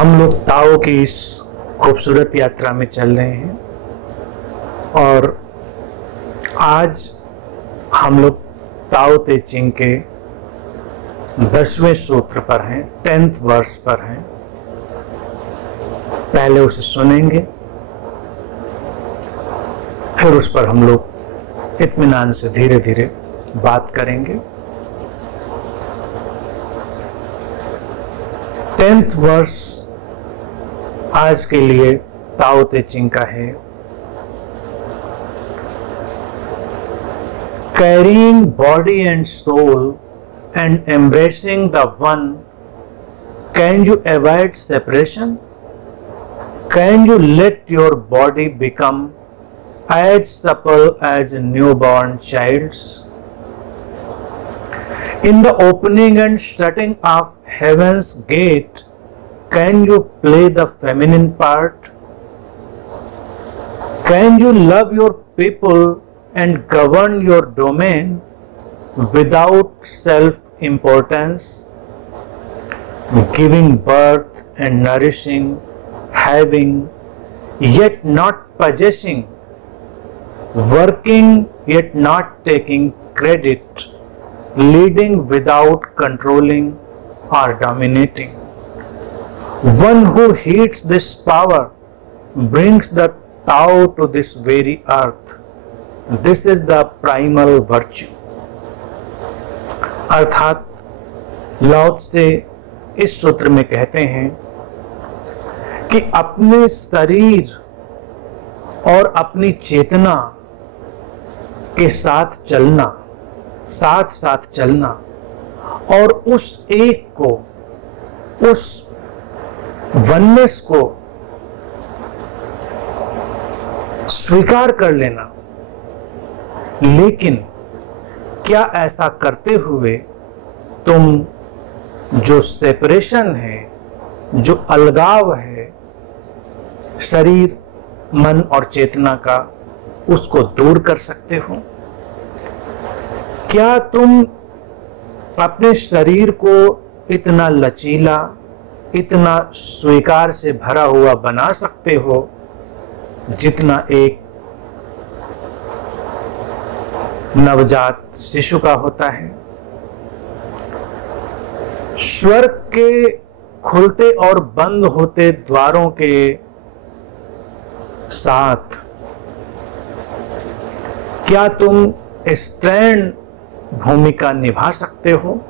हम लोग ताओ की इस खूबसूरत यात्रा में चल रहे हैं और आज हम लोग ताओ ते चिंग के 10वें सूत्र पर हैं, 10th वर्स पर हैं। पहले उसे सुनेंगे, फिर उस पर हम लोग इत्मीनान से धीरे धीरे बात करेंगे। 10th वर्स आज के लिए ताओ ते चिंग का है। Carrying body and soul and embracing the one, can you avoid separation? Can you let your body become as supple as a newborn child's? In the opening and shutting of heaven's gate, can you play the feminine part? Can you love your people and govern your domain without self-importance, giving birth and nourishing, having yet not possessing, working yet not taking credit, leading without controlling or dominating? One who heeds this power brings the Tao to this very earth. This is the primal virtue. अर्थात लाओ त्से इस सूत्र में कहते हैं कि अपने शरीर और अपनी चेतना के साथ चलना, साथ साथ चलना और उस एक को, उस वननेस को स्वीकार कर लेना। लेकिन क्या ऐसा करते हुए तुम जो सेपरेशन है, जो अलगाव है शरीर, मन और चेतना का, उसको दूर कर सकते हो? क्या तुम अपने शरीर को इतना लचीला, इतना स्वीकार से भरा हुआ बना सकते हो जितना एक नवजात शिशु का होता है? स्वर्ग के खुलते और बंद होते द्वारों के साथ क्या तुम स्ट्रैंड भूमिका निभा सकते हो?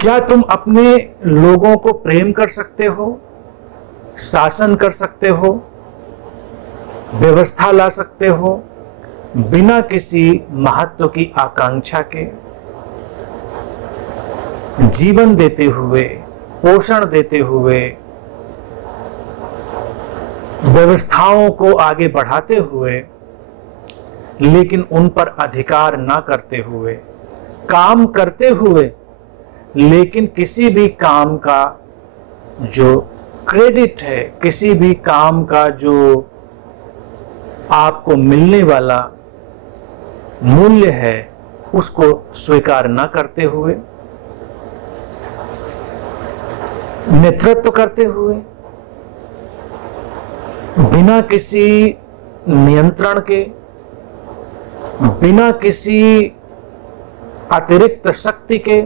क्या तुम अपने लोगों को प्रेम कर सकते हो, शासन कर सकते हो, व्यवस्था ला सकते हो बिना किसी महत्व की आकांक्षा के? जीवन देते हुए, पोषण देते हुए, व्यवस्थाओं को आगे बढ़ाते हुए, लेकिन उन पर अधिकार ना करते हुए, काम करते हुए लेकिन किसी भी काम का जो क्रेडिट है, किसी भी काम का जो आपको मिलने वाला मूल्य है, उसको स्वीकार ना करते हुए, नेतृत्व करते हुए, बिना किसी नियंत्रण के, बिना किसी अतिरिक्त शक्ति के,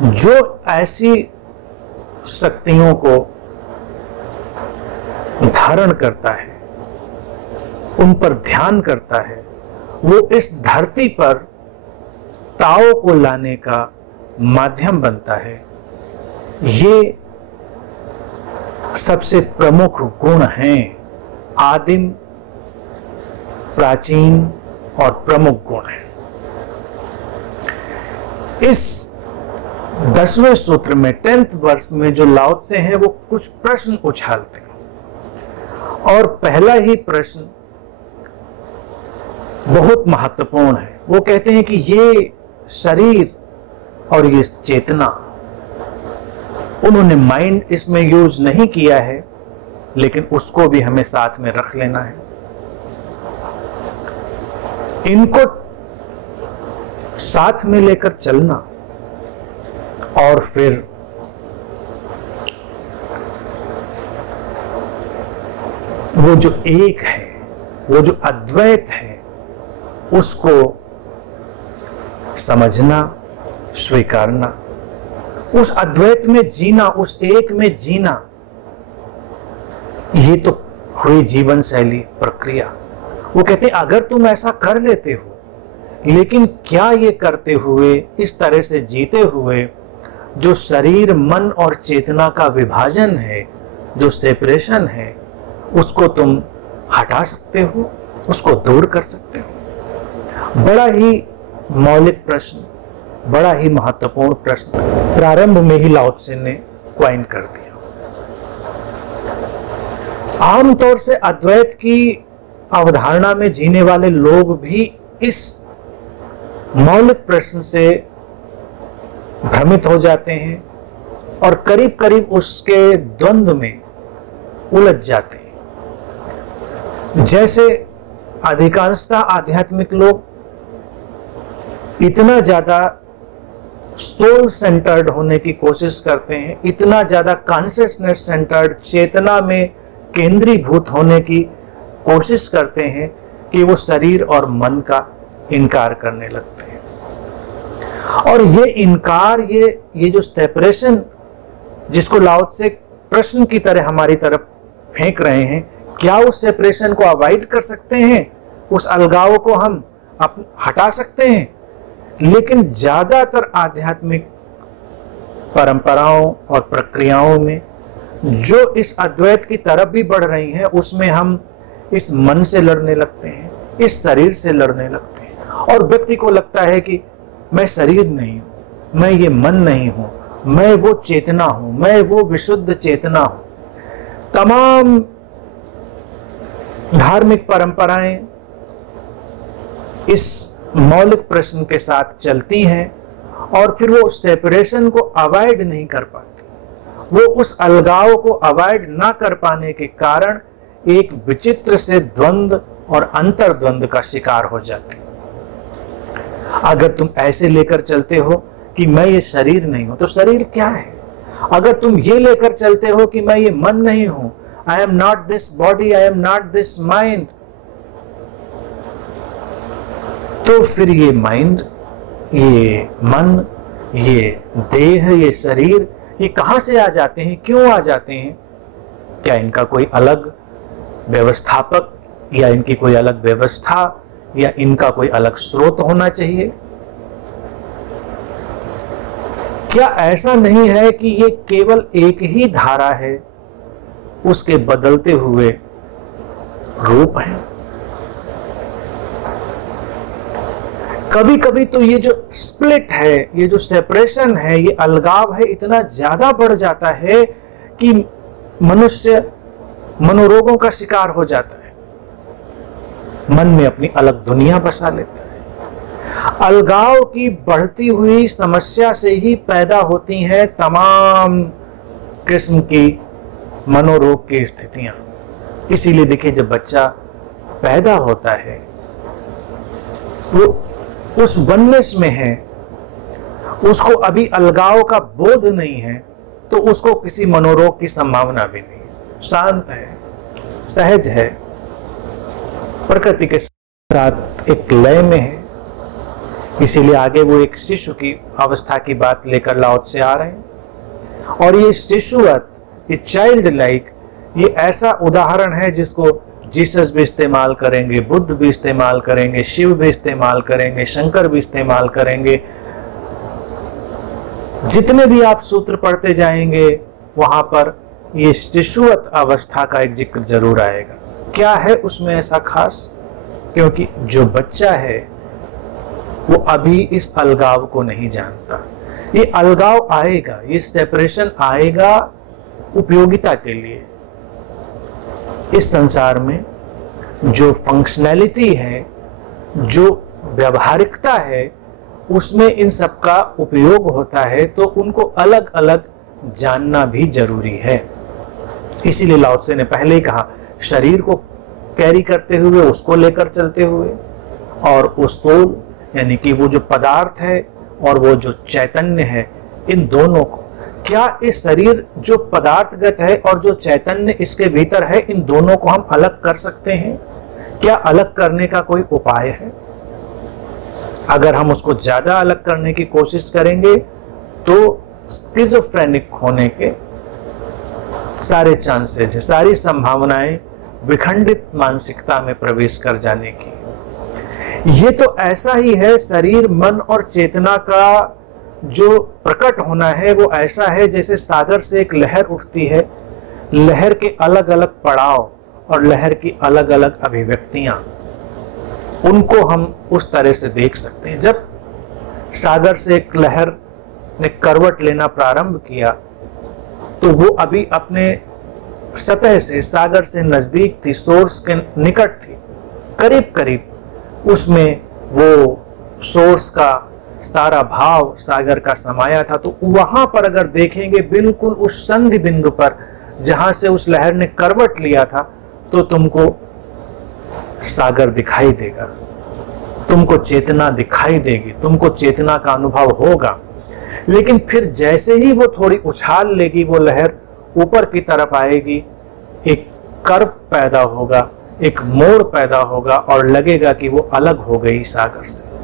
जो ऐसी शक्तियों को धारण करता है, उन पर ध्यान करता है, वो इस धरती पर ताओ को लाने का माध्यम बनता है। ये सबसे प्रमुख गुण हैं, आदिम, प्राचीन और प्रमुख गुण हैं। इस 10वें सूत्र में 10th वर्स में जो लाओ त्से हैं वो कुछ प्रश्न उछालते हैं और पहला ही प्रश्न बहुत महत्वपूर्ण है। वो कहते हैं कि ये शरीर और ये चेतना, उन्होंने माइंड इसमें यूज नहीं किया है, लेकिन उसको भी हमें साथ में रख लेना है। इनको साथ में लेकर चलना और फिर वो जो एक है, वो जो अद्वैत है, उसको समझना, स्वीकारना, उस अद्वैत में जीना, उस एक में जीना, ये तो हुई जीवन शैली प्रक्रिया। वो कहते हैं अगर तुम ऐसा कर लेते हो, लेकिन क्या ये करते हुए, इस तरह से जीते हुए, जो शरीर मन और चेतना का विभाजन है, जो सेपरेशन है, उसको तुम हटा सकते हो, उसको दूर कर सकते हो? बड़ा ही मौलिक प्रश्न, बड़ा ही महत्वपूर्ण प्रश्न प्रारंभ में ही लाओ त्से ने क्वाइन कर दिया। आमतौर से अद्वैत की अवधारणा में जीने वाले लोग भी इस मौलिक प्रश्न से भ्रमित हो जाते हैं और करीब करीब उसके द्वंद्व में उलझ जाते हैं। जैसे अधिकांशतः आध्यात्मिक लोग इतना ज्यादा सोल सेंटर्ड होने की कोशिश करते हैं, इतना ज्यादा कॉन्शियसनेस सेंटर्ड, चेतना में केंद्रीभूत होने की कोशिश करते हैं कि वो शरीर और मन का इनकार करने लगते हैं। और ये इनकार, ये जो सेपरेशन जिसको लाओ त्से प्रश्न की तरह हमारी तरफ फेंक रहे हैं, क्या उस सेपरेशन को अवॉइड कर सकते हैं? उस अलगाव को हम हटा सकते हैं? लेकिन ज्यादातर आध्यात्मिक परंपराओं और प्रक्रियाओं में जो इस अद्वैत की तरफ भी बढ़ रही हैं, उसमें हम इस मन से लड़ने लगते हैं, इस शरीर से लड़ने लगते हैं, और व्यक्ति को लगता है कि मैं शरीर नहीं हूं, मैं ये मन नहीं हूं, मैं वो चेतना हूं, मैं वो विशुद्ध चेतना हूं। तमाम धार्मिक परंपराएं इस मौलिक प्रश्न के साथ चलती हैं और फिर वो सेपरेशन को अवॉइड नहीं कर पाती। वो उस अलगाव को अवॉइड ना कर पाने के कारण एक विचित्र से द्वंद्व और अंतर्द्वंद का शिकार हो जाते। अगर तुम ऐसे लेकर चलते हो कि मैं ये शरीर नहीं हूं, तो शरीर क्या है? अगर तुम ये लेकर चलते हो कि मैं ये मन नहीं हूं, I am not this body, I am not this mind, तो फिर ये माइंड, ये मन, ये देह, ये शरीर, ये कहां से आ जाते हैं? क्यों आ जाते हैं? क्या इनका कोई अलग व्यवस्थापक या इनकी कोई अलग व्यवस्था या इनका कोई अलग स्रोत होना चाहिए? क्या ऐसा नहीं है कि ये केवल एक ही धारा है, उसके बदलते हुए रूप हैं? कभी कभी तो ये जो स्प्लिट है, ये जो सेपरेशन है, ये अलगाव है, इतना ज्यादा बढ़ जाता है कि मनुष्य मनोरोगों का शिकार हो जाता है, मन में अपनी अलग दुनिया बसा लेता है। अलगाव की बढ़ती हुई समस्या से ही पैदा होती हैं तमाम किस्म की मनोरोग की स्थितियां। इसीलिए देखिए, जब बच्चा पैदा होता है वो उस वननेस में है, उसको अभी अलगाव का बोध नहीं है, तो उसको किसी मनोरोग की संभावना भी नहीं है। शांत है, सहज है, प्रकृति के साथ एक लय में है। इसीलिए आगे वो एक शिशु की अवस्था की बात लेकर लाओ त्से आ रहे हैं। और ये शिशुवत, ये चाइल्ड लाइक, ये ऐसा उदाहरण है जिसको जीसस भी इस्तेमाल करेंगे, बुद्ध भी इस्तेमाल करेंगे, शिव भी इस्तेमाल करेंगे, शंकर भी इस्तेमाल करेंगे। जितने भी आप सूत्र पढ़ते जाएंगे वहां पर ये शिशुवत अवस्था का एक जिक्र जरूर आएगा। क्या है उसमें ऐसा खास? क्योंकि जो बच्चा है वो अभी इस अलगाव को नहीं जानता। ये अलगाव आएगा, ये सेपरेशन आएगा उपयोगिता के लिए। इस संसार में जो फंक्शनैलिटी है, जो व्यावहारिकता है, उसमें इन सब का उपयोग होता है, तो उनको अलग अलग जानना भी जरूरी है। इसीलिए लाओ त्से ने पहले ही कहा, शरीर को कैरी करते हुए, उसको लेकर चलते हुए, और उस सोल यानी कि वो जो पदार्थ है और वो जो चैतन्य है, इन दोनों को क्या इस शरीर जो पदार्थगत है और जो चैतन्य इसके भीतर है, इन दोनों को हम अलग कर सकते हैं? क्या अलग करने का कोई उपाय है? अगर हम उसको ज्यादा अलग करने की कोशिश करेंगे तो स्किज़ोफ्रेनिक होने के सारे चांसेस है, सारी संभावनाएं विखंडित मानसिकता में प्रवेश कर जाने की। ये तो ऐसा ही है, शरीर, मन और चेतना का जो प्रकट होना है वो ऐसा है जैसे सागर से एक लहर उठती है, लहर के अलग अलग पड़ाव और लहर की अलग अलग अभिव्यक्तियां, उनको हम उस तरह से देख सकते हैं। जब सागर से एक लहर ने करवट लेना प्रारंभ किया तो वो अभी अपने सतह से, सागर से नजदीक थी, सोर्स के निकट थी, करीब करीब उसमें वो सोर्स का सारा भाव सागर का समाया था। तो वहां पर अगर देखेंगे, बिल्कुल उस संधि बिंदु पर जहां से उस लहर ने करवट लिया था, तो तुमको सागर दिखाई देगा, तुमको चेतना दिखाई देगी, तुमको चेतना का अनुभव होगा। लेकिन फिर जैसे ही वो थोड़ी उछाल लेगी, वो लहर ऊपर की तरफ आएगी, एक कर्व पैदा होगा, एक मोड़ पैदा होगा और लगेगा कि वो अलग हो गई सागर से।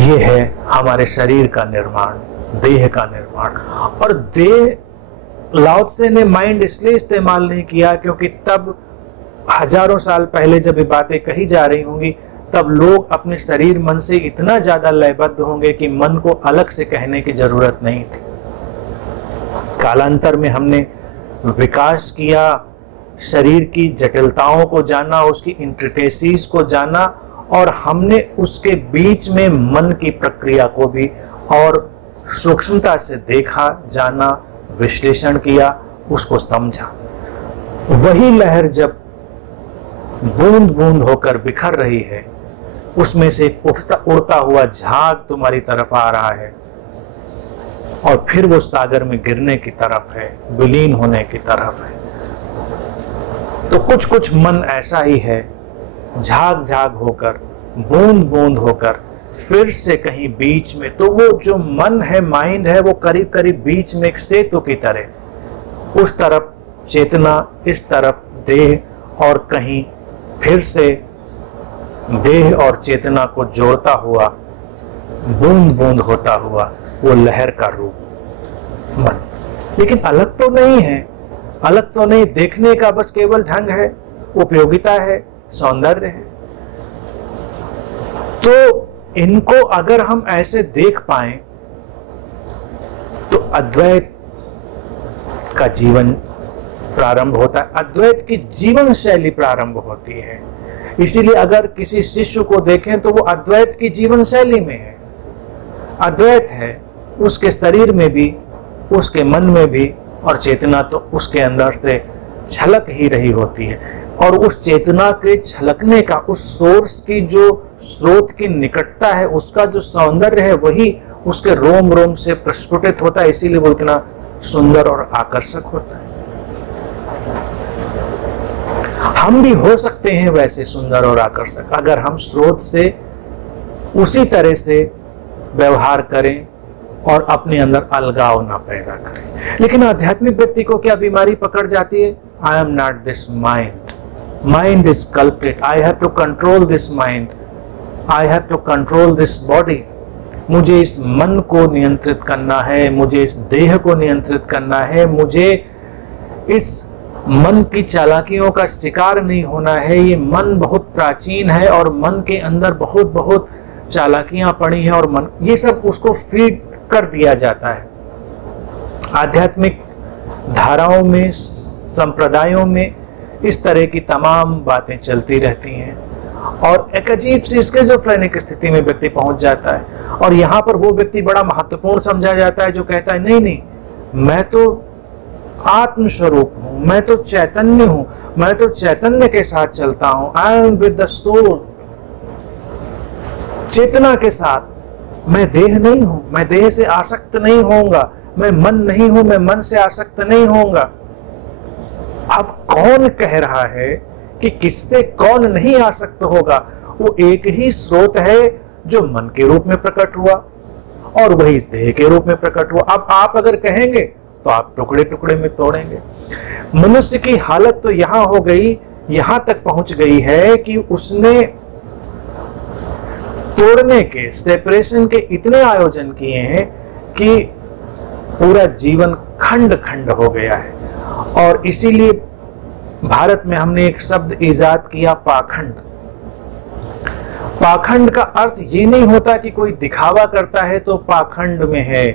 ये है हमारे शरीर का निर्माण, देह का निर्माण। और देह लाओ त्से ने माइंड इसलिए इस्तेमाल नहीं किया क्योंकि तब हजारों साल पहले जब ये बातें कही जा रही होंगी, तब लोग अपने शरीर मन से इतना ज्यादा लयबद्ध होंगे कि मन को अलग से कहने की जरूरत नहीं थी। कालांतर में हमने विकास किया, शरीर की जटिलताओं को जाना, उसकी इंट्रिकेसीज को जाना, और हमने उसके बीच में मन की प्रक्रिया को भी और सूक्ष्मता से देखा, जाना, विश्लेषण किया, उसको समझा। वही लहर जब बूंद बूंद होकर बिखर रही है, उसमें से उड़ता हुआ झाग तुम्हारी तरफ आ रहा है और फिर वो सागर में गिरने की तरफ है, विलीन होने की तरफ है। तो कुछ कुछ मन ऐसा ही है, झाग झाग होकर, बूंद बूंद होकर फिर से कहीं बीच में। तो वो जो मन है, माइंड है, वो करीब करीब बीच में एक सेतु की तरह, उस तरफ चेतना, इस तरफ देह, और कहीं फिर से देह और चेतना को जोड़ता हुआ, बूंद बूंद होता हुआ वो लहर का रूप मन। लेकिन अलग तो नहीं है, अलग तो नहीं, देखने का बस केवल ढंग है, उपयोगिता है, सौंदर्य है। तो इनको अगर हम ऐसे देख पाए तो अद्वैत का जीवन प्रारंभ होता है, अद्वैत की जीवन शैली प्रारंभ होती है। इसीलिए अगर किसी शिष्य को देखें तो वो अद्वैत की जीवन शैली में है, अद्वैत है उसके शरीर में भी, उसके मन में भी, और चेतना तो उसके अंदर से छलक ही रही होती है। और उस चेतना के छलकने का, उस सोर्स की जो स्रोत की निकटता है, उसका जो सौंदर्य है, वही उसके रोम रोम से प्रस्फुटित होता है। इसीलिए वो इतना सुंदर और आकर्षक होता है। हम भी हो सकते हैं वैसे सुंदर और आकर्षक अगर हम स्रोत से उसी तरह से व्यवहार करें और अपने अंदर अलगाव ना पैदा करें। लेकिन आध्यात्मिक व्यक्ति को क्या बीमारी पकड़ जाती है? I am not this mind, mind is culprit, I have to control this mind, I have to control this body. मुझे इस मन को नियंत्रित करना है, मुझे इस देह को नियंत्रित करना है, मुझे इस मन की चालाकियों का शिकार नहीं होना है। ये मन बहुत प्राचीन है और मन के अंदर बहुत बहुत चालाकियां पड़ी हैं, और मन, ये सब उसको फीड कर दिया जाता है। आध्यात्मिक धाराओं में, संप्रदायों में इस तरह की तमाम बातें चलती रहती हैं और एक अजीब सी स्किज़ोफ्रेनिक स्थिति में व्यक्ति पहुंच जाता है। और यहाँ पर वो व्यक्ति बड़ा महत्वपूर्ण समझा जाता है जो कहता है नहीं नहीं, मैं तो आत्मस्वरूप हूं, मैं तो चैतन्य हूं, मैं तो चैतन्य के साथ चलता हूं, I am with the soul, चेतना के साथ। मैं देह नहीं हूं, मैं देह से आसक्त नहीं होऊंगा, मैं मन नहीं हूं, मैं मन से आसक्त नहीं होऊंगा। अब कौन कह रहा है कि किससे कौन नहीं आसक्त होगा? वो एक ही स्रोत है जो मन के रूप में प्रकट हुआ और वही देह के रूप में प्रकट हुआ। अब आप अगर कहेंगे तो आप टुकड़े टुकड़े में तोड़ेंगे। मनुष्य की हालत तो यहां हो गई, यहां तक पहुंच गई है कि उसने तोड़ने के, सेपरेशन के इतने आयोजन किए हैं कि पूरा जीवन खंड खंड हो गया है। और इसीलिए भारत में हमने एक शब्द इजाद किया, पाखंड। पाखंड का अर्थ ये नहीं होता कि कोई दिखावा करता है तो पाखंड में है।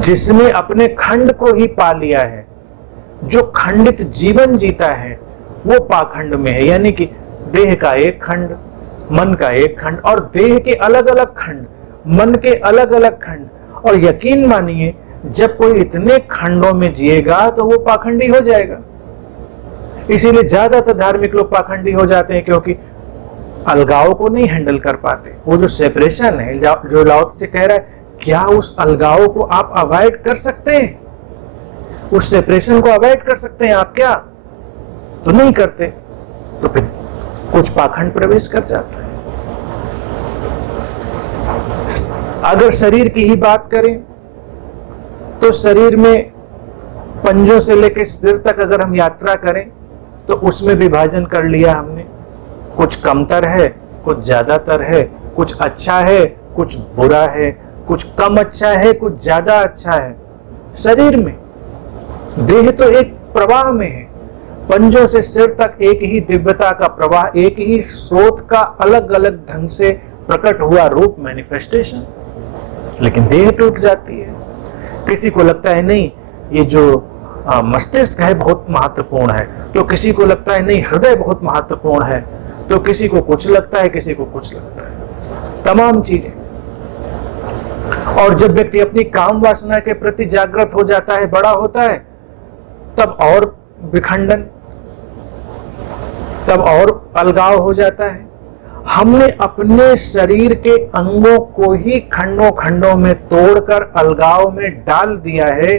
जिसने अपने खंड को ही पा लिया है, जो खंडित जीवन जीता है, वो पाखंड में है। यानी कि देह का एक खंड, मन का एक खंड, और देह के अलग अलग खंड, मन के अलग अलग खंड। और यकीन मानिए, जब कोई इतने खंडों में जिएगा तो वो पाखंडी हो जाएगा। इसीलिए ज्यादातर धार्मिक लोग पाखंडी हो जाते हैं, क्योंकि अलगाव को नहीं हैंडल कर पाते। वो जो सेपरेशन है, जो लाओ त्से कह रहा है, क्या उस अलगाव को आप अवॉइड कर सकते हैं? उस सेपरेशन को अवॉइड कर सकते हैं आप क्या? तो नहीं करते, तो फिर कुछ पाखंड प्रवेश कर जाता है। अगर शरीर की ही बात करें तो शरीर में पंजों से लेकर सिर तक अगर हम यात्रा करें तो उसमें विभाजन कर लिया हमने। कुछ कमतर है, कुछ ज्यादातर है, कुछ अच्छा है, कुछ बुरा है, कुछ कम अच्छा है, कुछ ज्यादा अच्छा है। शरीर में देह तो एक प्रवाह में है, पंजों से सिर तक एक ही दिव्यता का प्रवाह, एक ही स्रोत का अलग अलग ढंग से प्रकट हुआ रूप, मैनिफेस्टेशन। लेकिन देह टूट जाती है। किसी को लगता है नहीं ये जो मस्तिष्क है बहुत महत्वपूर्ण है, तो किसी को लगता है नहीं हृदय बहुत महत्वपूर्ण है, तो किसी को कुछ लगता है, किसी को कुछ लगता है, तमाम चीजें। और जब व्यक्ति अपनी काम वासना के प्रति जागृत हो जाता है, बड़ा होता है, तब और विखंडन, तब और अलगाव हो जाता है। हमने अपने शरीर के अंगों को ही खंडों खंडों में तोड़कर अलगाव में डाल दिया है।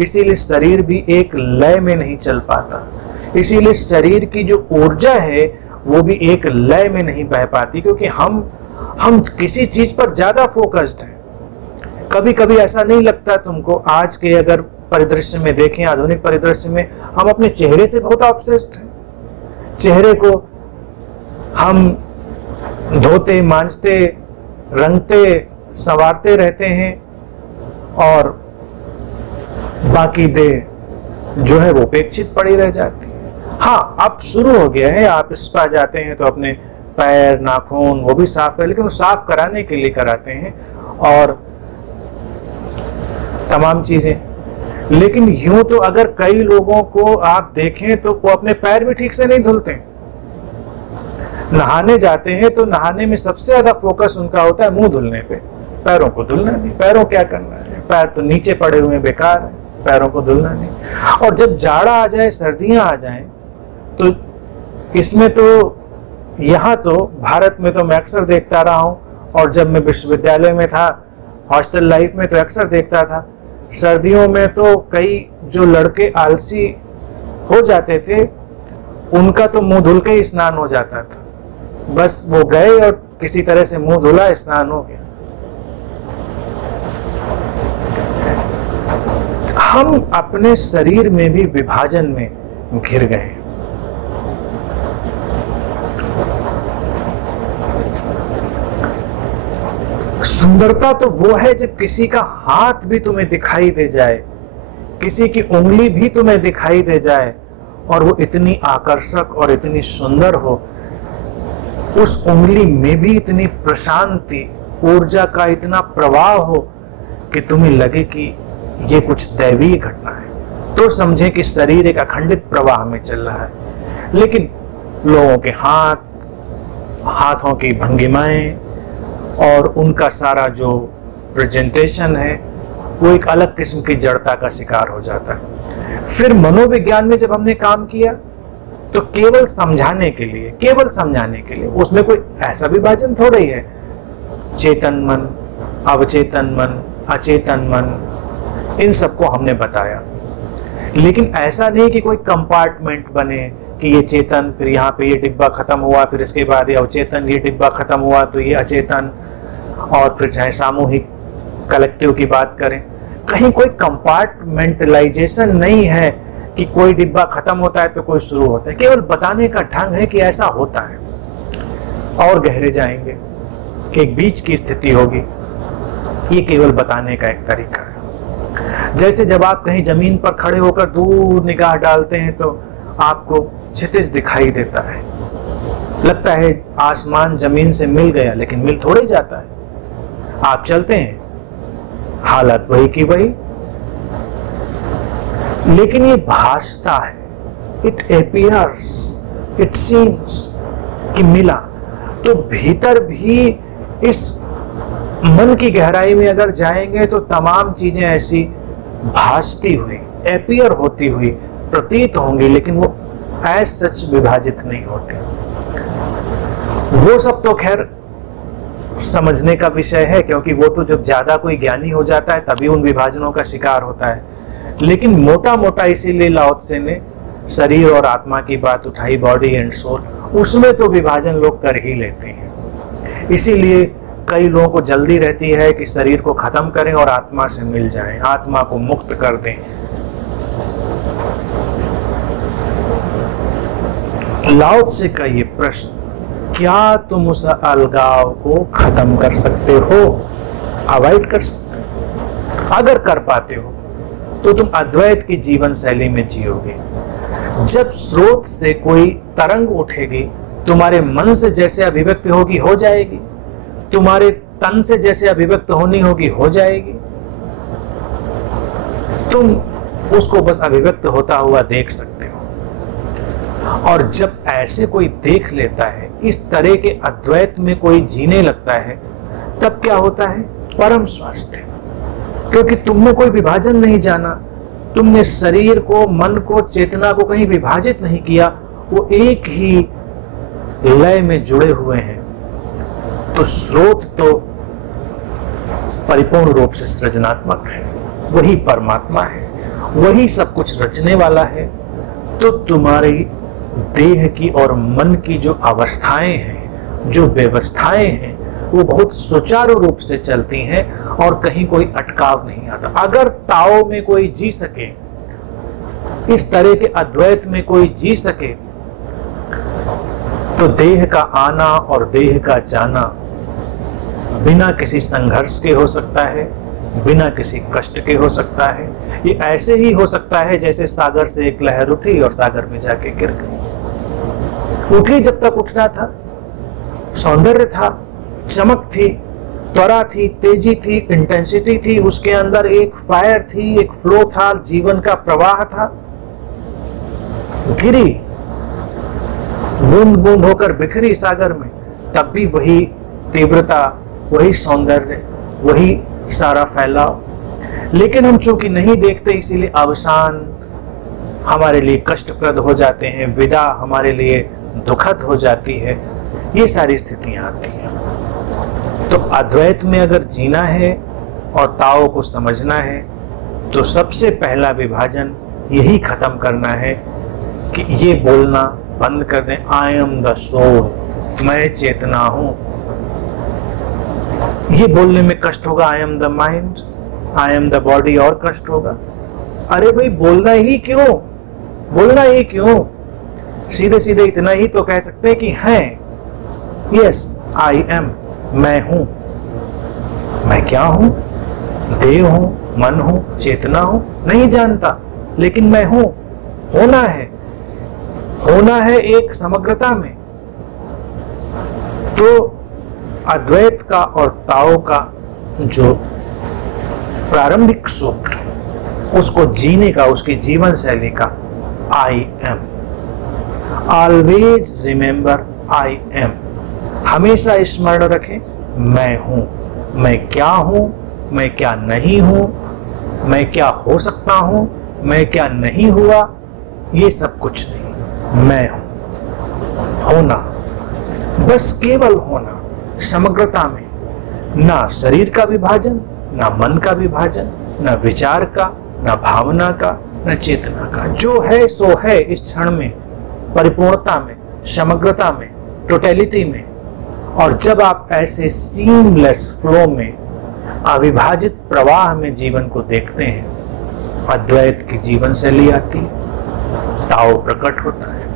इसीलिए शरीर भी एक लय में नहीं चल पाता। इसीलिए शरीर की जो ऊर्जा है वो भी एक लय में नहीं बह पाती, क्योंकि हम किसी चीज पर ज्यादा फोकस्ड हैं। कभी कभी ऐसा नहीं लगता तुमको? आज के अगर परिदृश्य में देखें, आधुनिक परिदृश्य में, हम अपने चेहरे से बहुत ऑब्सेस्ड हैं। चेहरे को हम धोते, मांजते, रंगते, संवारते रहते हैं, और बाकी देह जो है वो उपेक्षित पड़ी रह जाती है। हाँ, अब शुरू हो गया है, आप स्पा जाते हैं तो अपने पैर, नाखून वो भी साफ कर, लेकिन वो साफ कराने के लिए कराते हैं और तमाम चीजें। लेकिन यूं तो अगर कई लोगों को आप देखें तो वो अपने पैर भी ठीक से नहीं धुलते। नहाने जाते हैं तो नहाने में सबसे ज्यादा फोकस उनका होता है मुंह धुलने पे, पैरों को धुलना नहीं। पैरों क्या करना है, पैर तो नीचे पड़े हुए बेकार है, पैरों को धुलना नहीं। और जब जाड़ा आ जाए, सर्दियां आ जाएं, तो इसमें तो यहाँ तो भारत में तो मैं अक्सर देखता रहा हूँ, और जब मैं विश्वविद्यालय में था, हॉस्टल लाइफ में तो अक्सर देखता था, सर्दियों में तो कई जो लड़के आलसी हो जाते थे, उनका तो मुंह धुल के ही स्नान हो जाता था। बस वो गए और किसी तरह से मुंह धुला, स्नान हो गया। हम अपने शरीर में भी विभाजन में घिर गए। सुंदरता तो वो है जब किसी का हाथ भी तुम्हें दिखाई दे जाए, किसी की उंगली भी तुम्हें दिखाई दे जाए, और वो इतनी आकर्षक और इतनी सुंदर हो, उस उंगली में भी इतनी प्रशांति, ऊर्जा का इतना प्रवाह हो कि तुम्हें लगे कि ये कुछ दैवीय घटना है, तो समझे कि शरीर एक अखंडित प्रवाह में चल रहा है। लेकिन लोगों के हाथ, हाथों की भंगिमाएं और उनका सारा जो प्रेजेंटेशन है वो एक अलग किस्म की जड़ता का शिकार हो जाता है। फिर मनोविज्ञान में जब हमने काम किया तो केवल समझाने के लिए, उसमें कोई ऐसा विभाजन थोड़ा ही है, चेतन मन, अवचेतन मन, अचेतन मन, इन सबको हमने बताया। लेकिन ऐसा नहीं कि कोई कंपार्टमेंट बने कि ये चेतन, फिर यहाँ पे ये डिब्बा खत्म हुआ, फिर इसके बाद ये अवचेतन, ये डिब्बा खत्म हुआ तो ये अचेतन, और फिर चाहे सामूहिक कलेक्टिव की बात करें, कहीं कोई कंपार्टमेंटलाइजेशन नहीं है कि कोई डिब्बा खत्म होता है तो कोई शुरू होता है। केवल बताने का ढंग है कि ऐसा होता है। और गहरे जाएंगे, एक बीच की स्थिति होगी, ये केवल बताने का एक तरीका है। जैसे जब आप कहीं जमीन पर खड़े होकर दूर निगाह डालते हैं तो आपको क्षितिज दिखाई देता है, लगता है आसमान जमीन से मिल गया, लेकिन मिल थोड़े जाता है। आप चलते हैं, हालत वही की वही, लेकिन ये भासता है, इट अपीयर्स, इट सीम्स कि मिला। तो भीतर भी इस मन की गहराई में अगर जाएंगे तो तमाम चीजें ऐसी भासती हुई, अपीयर होती हुई प्रतीत होंगी, लेकिन वो एज सच विभाजित नहीं होते। वो सब तो खैर समझने का विषय है, क्योंकि वो तो जब ज्यादा कोई ज्ञानी हो जाता है तभी उन विभाजनों का शिकार होता है। लेकिन मोटा मोटा इसीलिए लाओ त्से ने शरीर और आत्मा की बात उठाई, बॉडी एंड सोल, उसमें तो विभाजन लोग कर ही लेते हैं। इसीलिए कई लोगों को जल्दी रहती है कि शरीर को खत्म करें और आत्मा से मिल जाएं, आत्मा को मुक्त कर दें। लाओ त्से का ये प्रश्न, क्या तुम उस अलगाव को खत्म कर सकते हो, अवॉइड कर सकते हो? अगर कर पाते हो तो तुम अद्वैत की जीवन शैली में जियोगे। जब स्रोत से कोई तरंग उठेगी, तुम्हारे मन से जैसे अभिव्यक्त होगी हो जाएगी, तुम्हारे तन से जैसे अभिव्यक्त होनी होगी हो जाएगी। तुम उसको बस अभिव्यक्त होता हुआ देख सकते हो। और जब ऐसे कोई देख लेता है, इस तरह के अद्वैत में कोई जीने लगता है, तब क्या होता है? परम स्वास्थ्य। क्योंकि तुमने कोई विभाजन नहीं जाना, तुमने शरीर को, मन को, चेतना को कहीं विभाजित नहीं किया, वो एक ही लय में जुड़े हुए हैं। तो स्रोत तो परिपूर्ण रूप से सृजनात्मक है, वही परमात्मा है, वही सब कुछ रचने वाला है। तो तुम्हारी देह की और मन की जो अवस्थाएं हैं, जो व्यवस्थाएं हैं, वो बहुत सुचारू रूप से चलती हैं और कहीं कोई अटकाव नहीं आता। अगर ताओ में कोई जी सके, इस तरह के अद्वैत में कोई जी सके, तो देह का आना और देह का जाना बिना किसी संघर्ष के हो सकता है, बिना किसी कष्ट के हो सकता है। ये ऐसे ही हो सकता है जैसे सागर से एक लहर उठी और सागर में जाके गिर गई। उठी जब तक उठना था, सौंदर्य था, चमक थी, त्वरा थी, तेजी थी, इंटेंसिटी थी, उसके अंदर एक फायर थी, एक फ्लो था, जीवन का प्रवाह था। गिरी, बूंद बूंद होकर बिखरी सागर में, तब भी वही तीव्रता, वही सौंदर्य, वही सारा फैलाव। लेकिन हम चूंकि नहीं देखते, इसीलिए अवसान हमारे लिए कष्टप्रद हो जाते हैं, विदा हमारे लिए दुखद हो जाती है। ये सारी स्थितियां आती हैं। तो अद्वैत में अगर जीना है और ताओ को समझना है, तो सबसे पहला विभाजन यही खत्म करना है कि ये बोलना बंद कर दें, आई एम द सोल, मैं चेतना हूं। ये बोलने में कष्ट होगा, I am the mind, I am the body, और कष्ट होगा। अरे भाई बोलना ही क्यों, बोलना ही क्यों? सीधे सीधे इतना ही तो कह सकते हैं कि हैं, यस आई एम, मैं हूं। मैं क्या हूं? देह हूं, मन हूं, चेतना हूं, नहीं जानता, लेकिन मैं हूं। होना है, होना है एक समग्रता में। तो अद्वैत का और ताओ का जो प्रारंभिक सूत्र, उसको जीने का, उसकी जीवन शैली का I am, always remember I am, हमेशा स्मरण रखें मैं हूं। मैं क्या हूं, मैं क्या नहीं हूं, मैं क्या हो सकता हूं, मैं क्या नहीं हुआ, ये सब कुछ नहीं, मैं हूं। होना, बस केवल होना, समग्रता में, ना शरीर का विभाजन, ना मन का विभाजन, ना विचार का, ना भावना का, ना चेतना का। जो है सो है इस क्षण में, परिपूर्णता में, समग्रता में, टोटलिटी में। और जब आप ऐसे सीमलेस फ्लो में, अविभाजित प्रवाह में जीवन को देखते हैं, अद्वैत की जीवन शैली आती है, ताओ प्रकट होता है।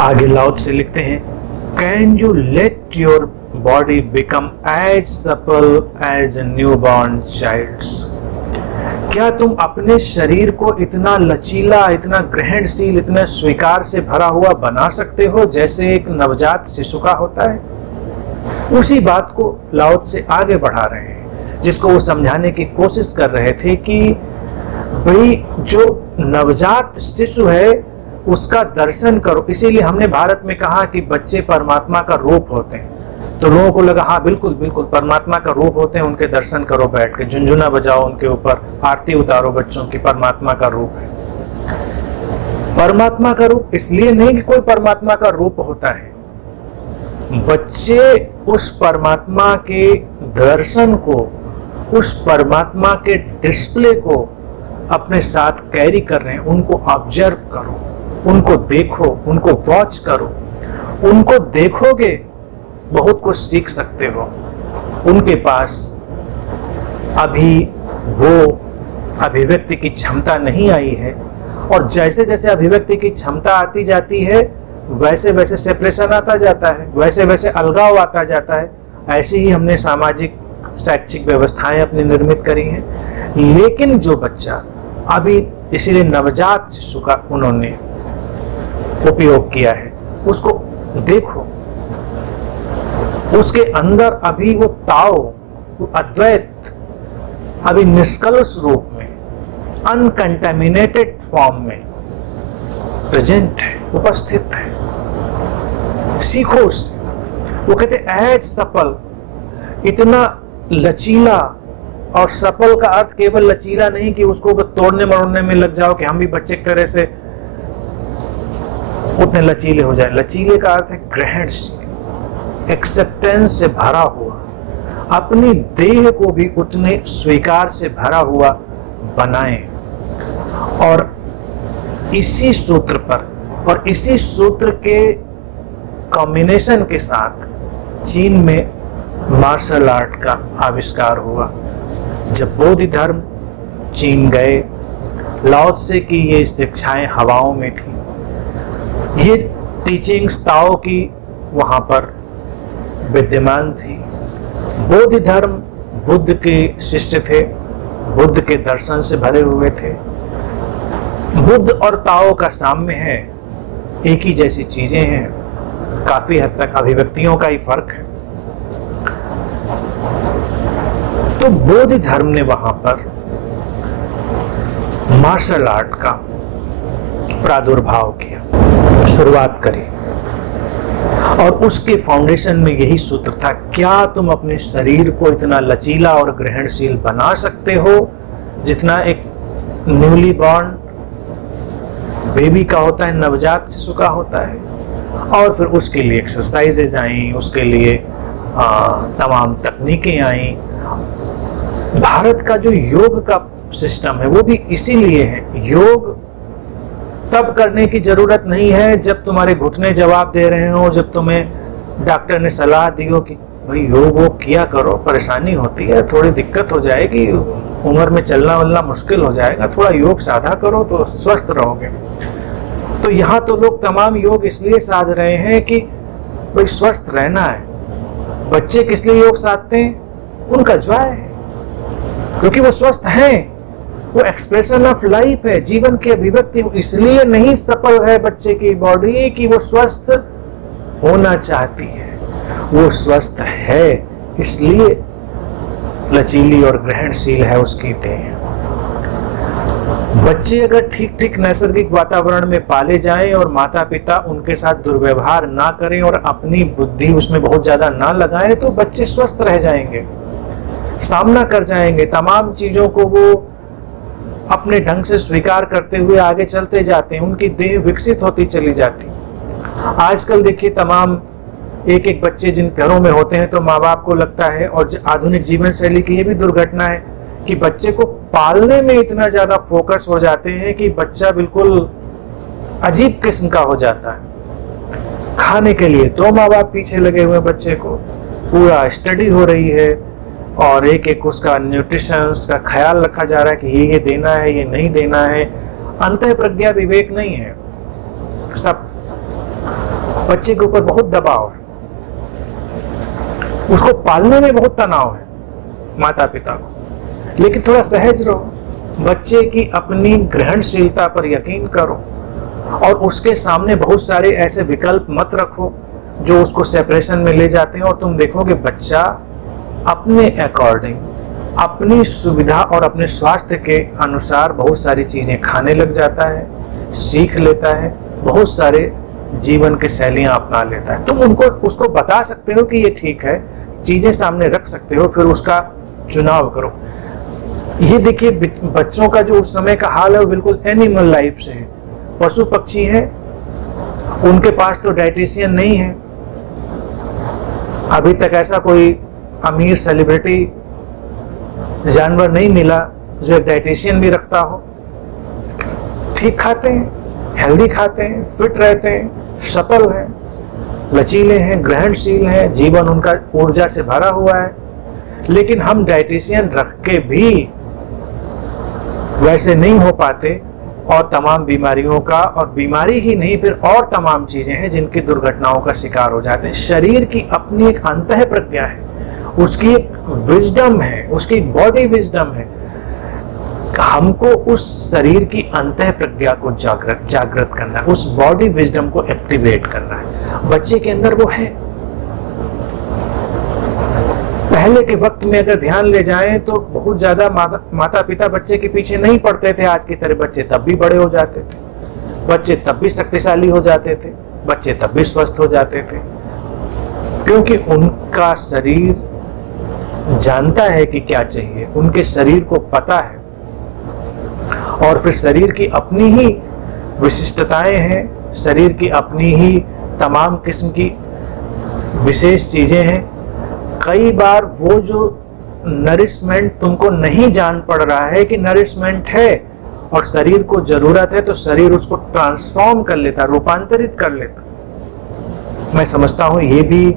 आगे लाओ से लिखते हैं, can you let your body become as supple as a newborn childs. क्या तुम अपने शरीर को इतना लचीला, इतना ग्रहणशील, इतना स्वीकार से भरा हुआ बना सकते हो जैसे एक नवजात शिशु का होता है। उसी बात को लाओ से आगे बढ़ा रहे हैं, जिसको वो समझाने की कोशिश कर रहे थे कि भाई जो नवजात शिशु है उसका दर्शन करो। इसीलिए हमने भारत में कहा कि बच्चे परमात्मा का रूप होते हैं। तो लोगों को लगा हाँ बिल्कुल बिल्कुल परमात्मा का रूप होते हैं, उनके दर्शन करो, बैठ के झुनझुना बजाओ, उनके ऊपर आरती उतारो बच्चों की, परमात्मा का रूप है। परमात्मा का रूप इसलिए नहीं कि कोई परमात्मा का रूप होता है, बच्चे उस परमात्मा के दर्शन को, उस परमात्मा के डिस्प्ले को अपने साथ कैरी कर रहे हैं। उनको ऑब्जर्व करो, उनको देखो, उनको वॉच करो। उनको देखोगे बहुत कुछ सीख सकते हो। उनके पास अभी वो अभिव्यक्ति की क्षमता नहीं आई है, और जैसे जैसे अभिव्यक्ति की क्षमता आती जाती है वैसे वैसे सेपरेशन आता जाता है, वैसे वैसे अलगाव आता जाता है। ऐसी ही हमने सामाजिक शैक्षिक व्यवस्थाएं अपनी निर्मित करी हैं। लेकिन जो बच्चा अभी, इसीलिए नवजात शिशु का उन्होंने उपयोग किया है, उसको देखो, उसके अंदर अभी वो ताओ, वो अद्वैत अभी निष्कलुष रूप में, अनकंटामिनेटेड फॉर्म में प्रेजेंट है, उपस्थित है। सीखो उससे। वो कहते एज सपल, इतना लचीला। और सपल का अर्थ केवल लचीला नहीं कि उसको तोड़ने मरोड़ने में लग जाओ कि हम भी बच्चे की तरह से उतने लचीले हो जाए। लचीले का अर्थ है ग्रहणशील, एक्सेप्टेंस से भरा हुआ, अपनी देह को भी उतने स्वीकार से भरा हुआ बनाएं। और इसी सूत्र पर और इसी सूत्र के कॉम्बिनेशन के साथ चीन में मार्शल आर्ट का आविष्कार हुआ। जब बौद्ध धर्म चीन गए, लाओ त्से की ये शिक्षाएं हवाओं में थी, ये टीचिंग्स ताओ की वहां पर विद्यमान थी। बौद्ध धर्म बुद्ध के शिष्य थे, बुद्ध के दर्शन से भरे हुए थे। बुद्ध और ताओ का साम्य है, एक ही जैसी चीजें हैं, काफी हद तक अभिव्यक्तियों का ही फर्क है। तो बौद्ध धर्म ने वहां पर मार्शल आर्ट का प्रादुर्भाव किया, शुरुआत करी। और उसके फाउंडेशन में यही सूत्र था, क्या तुम अपने शरीर को इतना लचीला और ग्रहणशील बना सकते हो जितना एक न्यूली बॉर्न बेबी का होता है, नवजात शिशु का होता है। और फिर उसके लिए एक्सरसाइजेज आई, उसके लिए तमाम तकनीकें आई। भारत का जो योग का सिस्टम है वो भी इसीलिए है। योग तब करने की जरूरत नहीं है जब तुम्हारे घुटने जवाब दे रहे हो, जब तुम्हें डॉक्टर ने सलाह दी हो कि भाई योग वो किया करो, परेशानी होती है, थोड़ी दिक्कत हो जाएगी, उम्र में चलना वलना मुश्किल हो जाएगा, थोड़ा योग साधा करो तो स्वस्थ रहोगे। तो यहाँ तो लोग तमाम योग इसलिए साध रहे हैं कि भाई स्वस्थ रहना है। बच्चे किस लिए योग साधते हैं? उनका जॉय है, क्योंकि वो स्वस्थ हैं, वो एक्सप्रेशन ऑफ लाइफ है, जीवन की अभिव्यक्ति। इसलिए नहीं सफल है बच्चे की बॉडी कि वो स्वस्थ होना चाहती है, वो स्वस्थ है इसलिए लचीली और ग्रहणशील है उसकी देह। बच्चे अगर ठीक ठीक नैसर्गिक वातावरण में पाले जाएं और माता पिता उनके साथ दुर्व्यवहार ना करें और अपनी बुद्धि उसमें बहुत ज्यादा ना लगाएं तो बच्चे स्वस्थ रह जाएंगे, सामना कर जाएंगे, तमाम चीजों को वो अपने ढंग से स्वीकार करते हुए आगे चलते जाते हैं, उनकी देह विकसित होती चली जाती। आजकल देखिए तमाम एक एक बच्चे जिन घरों में होते हैं तो माँ बाप को लगता है, और आधुनिक जीवन शैली की ये भी दुर्घटना है कि बच्चे को पालने में इतना ज्यादा फोकस हो जाते हैं कि बच्चा बिल्कुल अजीब किस्म का हो जाता है। खाने के लिए तो माँ बाप पीछे लगे हुए, बच्चे को पूरा स्टडी हो रही है और एक एक उसका न्यूट्रिशंस का ख्याल रखा जा रहा है कि ये देना है, ये नहीं देना है। अंतः प्रज्ञा विवेक नहीं है, सब बच्चे के ऊपर बहुत दबाव है, उसको पालने में बहुत तनाव है माता पिता को। लेकिन थोड़ा सहज रहो, बच्चे की अपनी ग्रहणशीलता पर यकीन करो और उसके सामने बहुत सारे ऐसे विकल्प मत रखो जो उसको सेपरेशन में ले जाते हैं, और तुम देखोगे बच्चा अपने अकॉर्डिंग, अपनी सुविधा और अपने स्वास्थ्य के अनुसार बहुत सारी चीजें खाने लग जाता है, सीख लेता है, बहुत सारे जीवन की शैलियां अपना लेता है। तुम उसको बता सकते हो कि ये ठीक है, चीजें सामने रख सकते हो, फिर उसका चुनाव करो। ये देखिए बच्चों का जो उस समय का हाल है वो बिल्कुल एनिमल लाइफ से है। पशु पक्षी है, उनके पास तो डाइटिशियन नहीं है। अभी तक ऐसा कोई अमीर सेलिब्रिटी जानवर नहीं मिला जो एक डाइटिशियन भी रखता हो। ठीक खाते हैं, हेल्दी खाते हैं, फिट रहते हैं, सफल हैं, लचीले हैं, ग्रहणशील हैं, जीवन उनका ऊर्जा से भरा हुआ है। लेकिन हम डाइटिशियन रख के भी वैसे नहीं हो पाते और तमाम बीमारियों का, और बीमारी ही नहीं फिर और तमाम चीजें हैं जिनकी दुर्घटनाओं का शिकार हो जाते हैं। शरीर की अपनी एक अंतः प्रज्ञा है, उसकी एक विजडम है, उसकी बॉडी विजडम है। हमको उस शरीर की अंतः प्रज्ञा को जागृत करना है, उस बॉडी विजडम को एक्टिवेट करना है। बच्चे के अंदर वो है। पहले के वक्त में अगर ध्यान ले जाएं तो बहुत ज्यादा माता पिता बच्चे के पीछे नहीं पड़ते थे आज की तरह। बच्चे तब भी बड़े हो जाते थे, बच्चे तब भी शक्तिशाली हो जाते थे, बच्चे तब भी स्वस्थ हो जाते थे, क्योंकि उनका शरीर जानता है कि क्या चाहिए, उनके शरीर को पता है। और फिर शरीर की अपनी ही विशिष्टताएं हैं, शरीर की अपनी ही तमाम किस्म की विशेष चीजें हैं। कई बार वो जो नरिशमेंट तुमको नहीं जान पड़ रहा है कि नरिशमेंट है और शरीर को जरूरत है, तो शरीर उसको ट्रांसफॉर्म कर लेता, रूपांतरित कर लेता। मैं समझता हूं ये भी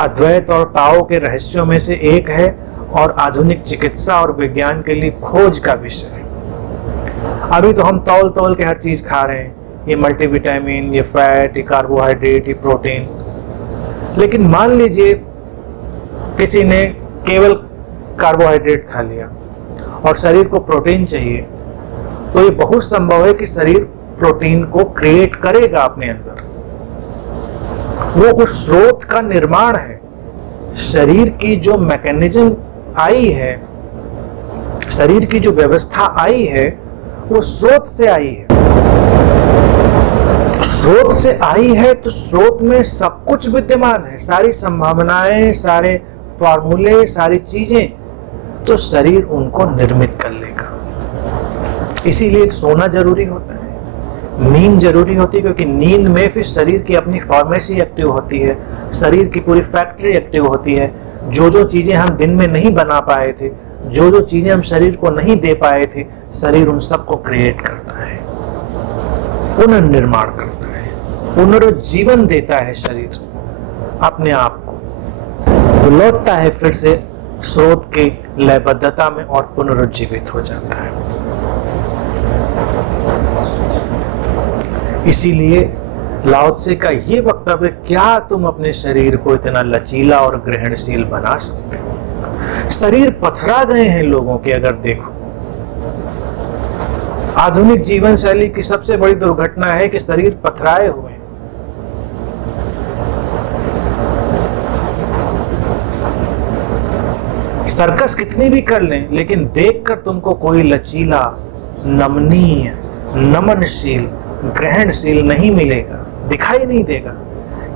अद्वैत और ताओ के रहस्यों में से एक है और आधुनिक चिकित्सा और विज्ञान के लिए खोज का विषय है। अभी तो हम तौल तौल के हर चीज खा रहे हैं, ये मल्टीविटामिन, ये फैट, ये कार्बोहाइड्रेट, ये प्रोटीन। लेकिन मान लीजिए किसी ने केवल कार्बोहाइड्रेट खा लिया और शरीर को प्रोटीन चाहिए, तो ये बहुत संभव है कि शरीर प्रोटीन को क्रिएट करेगा अपने अंदर। वो उस स्रोत का निर्माण है। शरीर की जो मैकेनिज्म आई है, शरीर की जो व्यवस्था आई है, वो स्रोत से आई है। स्रोत से आई है तो स्रोत में सब कुछ विद्यमान है, सारी संभावनाएं, सारे फॉर्मूले, सारी चीजें, तो शरीर उनको निर्मित कर लेगा। इसीलिए सोना जरूरी होता है, नींद जरूरी होती है, क्योंकि नींद में फिर शरीर की अपनी फार्मेसी एक्टिव होती है, शरीर की पूरी फैक्ट्री एक्टिव होती है। जो जो चीजें हम दिन में नहीं बना पाए थे, जो जो चीजें हम शरीर को नहीं दे पाए थे, शरीर उन सबको क्रिएट करता है, पुनर्निर्माण करता है, पुनरुज्जीवन देता है। शरीर अपने आप को लौटता है फिर से स्रोत के लयबद्धता में और पुनरुज्जीवित हो जाता है। इसीलिए लाओ त्से का ये वक्तव्य, क्या तुम अपने शरीर को इतना लचीला और ग्रहणशील बना सकते हो? शरीर पथरा गए हैं लोगों के। अगर देखो, आधुनिक जीवन शैली की सबसे बड़ी दुर्घटना है कि शरीर पथराए हुए हैं। सर्कस कितनी भी कर लें, लेकिन देखकर तुमको कोई लचीला, नमनीय, नमनशील, ग्रहणशील नहीं मिलेगा, दिखाई नहीं देगा।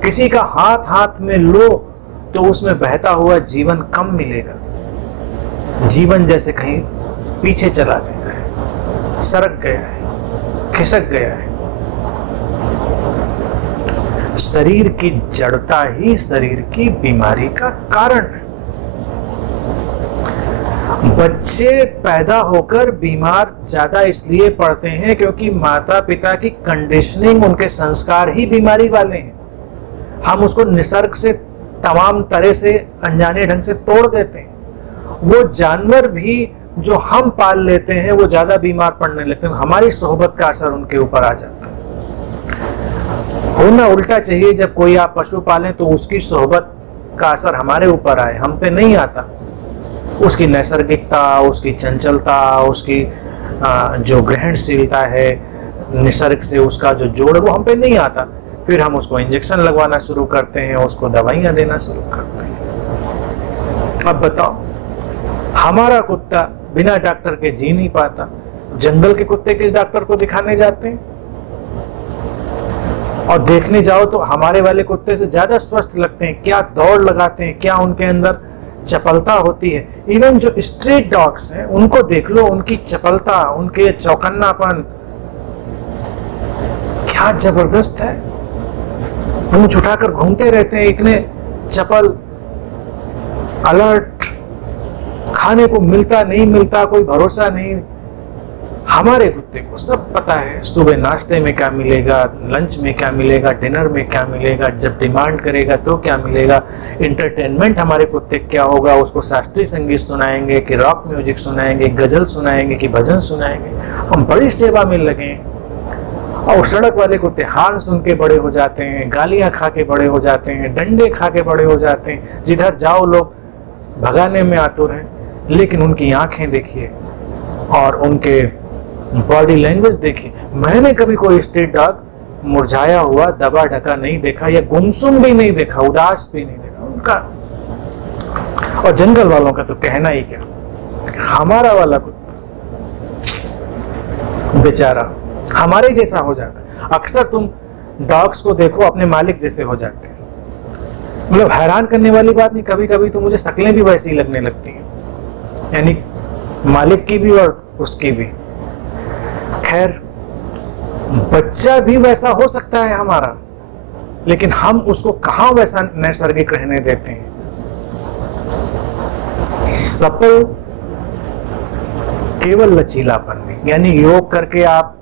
किसी का हाथ हाथ में लो तो उसमें बहता हुआ जीवन कम मिलेगा। जीवन जैसे कहीं पीछे चला गया है, सरक गया है, खिसक गया है। शरीर की जड़ता ही शरीर की बीमारी का कारण है। बच्चे पैदा होकर बीमार ज्यादा इसलिए पड़ते हैं क्योंकि माता पिता की कंडीशनिंग, उनके संस्कार ही बीमारी वाले हैं। हम उसको निसर्ग से तमाम तरह से अनजाने ढंग से तोड़ देते हैं। वो जानवर भी जो हम पाल लेते हैं वो ज्यादा बीमार पड़ने लगते हैं, हमारी सोहबत का असर उनके ऊपर आ जाता है। होना उल्टा चाहिए, जब कोई आप पशु पालें तो उसकी सोहबत का असर हमारे ऊपर आए, हम पे नहीं आता। उसकी नैसर्गिकता, उसकी चंचलता, उसकी जो ग्रहणशीलता है निसर्ग से, उसका जो जोड़ वो हम पे नहीं आता। फिर हम उसको इंजेक्शन लगवाना शुरू करते हैं, उसको दवाइयां देना शुरू करते हैं। अब बताओ, हमारा कुत्ता बिना डॉक्टर के जी नहीं पाता, जंगल के कुत्ते किस डॉक्टर को दिखाने जाते हैं? और देखने जाओ तो हमारे वाले कुत्ते से ज्यादा स्वस्थ लगते हैं। क्या दौड़ लगाते हैं, क्या उनके अंदर चपलता होती है। इवन जो स्ट्रीट डॉग्स हैं उनको देख लो, उनकी चपलता, उनके चौकन्नापन क्या जबरदस्त है। पूंछ उठाकर घूमते रहते हैं, इतने चपल, अलर्ट, खाने को मिलता नहीं मिलता कोई भरोसा नहीं। हमारे कुत्ते को सब पता है, सुबह नाश्ते में क्या मिलेगा, लंच में क्या मिलेगा, डिनर में क्या मिलेगा, जब डिमांड करेगा तो क्या मिलेगा। इंटरटेनमेंट हमारे कुत्ते क्या होगा, उसको शास्त्रीय संगीत सुनाएंगे कि रॉक म्यूजिक सुनाएंगे, गजल सुनाएंगे कि भजन सुनाएंगे। हम बड़ी सेवा में लगे हैं। और सड़क वाले कुत्ते हार्न सुन के बड़े हो जाते हैं, गालियां खा के बड़े हो जाते हैं, डंडे खा के बड़े हो जाते हैं, जिधर जाओ लोग भगाने में आतुर हैं। लेकिन उनकी आंखें देखिए और उनके बॉडी लैंग्वेज देखिए। मैंने कभी कोई स्ट्रीट डॉग मुरझाया हुआ, दबा ढका नहीं देखा, या गुमसुम भी नहीं देखा, उदास भी नहीं देखा उनका। और जंगल वालों का तो कहना ही क्या। हमारा वाला कुत्ता बेचारा हमारे जैसा हो जाता है। अक्सर तुम डॉग्स को देखो अपने मालिक जैसे हो जाते हैं। मतलब हैरान करने वाली बात नहीं, कभी कभी तो मुझे शक्लें भी वैसी ही लगने लगती हैं, यानी मालिक की भी और उसकी भी। खैर, बच्चा भी वैसा हो सकता है हमारा, लेकिन हम उसको कहां वैसा नैसर्गिक रहने देते हैं। सफल केवल लचीलापन में, यानी योग करके आप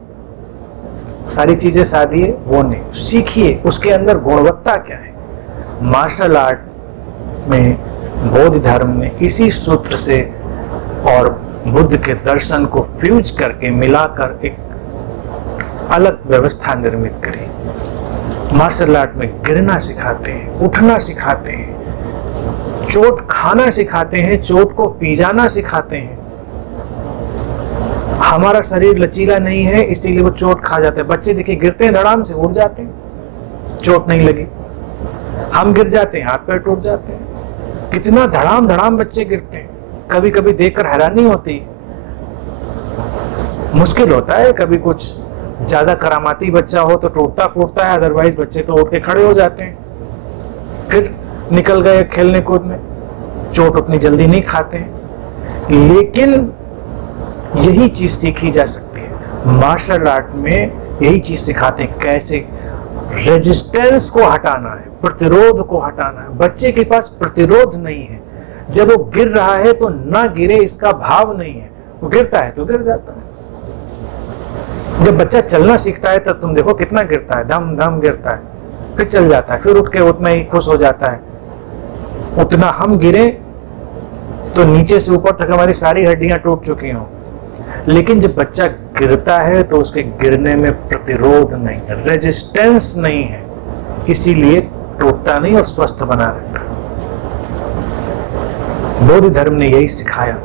सारी चीजें साधिए वो नहीं, सीखिए उसके अंदर गुणवत्ता क्या है। मार्शल आर्ट में, बौद्ध धर्म में इसी सूत्र से और बुद्ध के दर्शन को फ्यूज करके मिलाकर एक अलग व्यवस्था निर्मित करी। मार्शल आर्ट में गिरना सिखाते हैं, उठना सिखाते हैं, चोट खाना सिखाते हैं, चोट को पी जाना सिखाते हैं। हमारा शरीर लचीला नहीं है इसीलिए वो चोट खा जाते हैं। बच्चे देखिए गिरते हैं, धड़ाम से उठ जाते हैं, चोट नहीं लगी। हम गिर जाते हैं, हाथ पैर टूट जाते हैं। कितना धड़ाम धड़ाम बच्चे गिरते हैं, कभी कभी देखकर हैरानी होती है। मुश्किल होता है, कभी कुछ ज्यादा करामाती बच्चा हो तो टूटता फूटता है, अदरवाइज बच्चे तो उठ के खड़े हो जाते हैं, फिर निकल गए खेलने कूदने, चोट उतनी जल्दी नहीं खाते हैं। लेकिन यही चीज सीखी जा सकती है। मार्शल आर्ट में यही चीज सिखाते हैं, कैसे रेजिस्टेंस को हटाना है, प्रतिरोध को हटाना है। बच्चे के पास प्रतिरोध नहीं है। जब वो गिर रहा है तो ना गिरे इसका भाव नहीं है, वो गिरता है तो गिर जाता है। जब बच्चा चलना सीखता है तब तुम देखो कितना गिरता है, धम धम गिरता है, फिर चल जाता है, फिर उठ के उतना ही खुश हो जाता है। उतना हम गिरे तो नीचे से ऊपर तक हमारी सारी हड्डियां टूट चुकी हों। लेकिन जब बच्चा गिरता है तो उसके गिरने में प्रतिरोध नहीं है, रेजिस्टेंस नहीं है, इसीलिए टूटता नहीं और स्वस्थ बना रहता है। बौद्ध धर्म ने यही सिखाया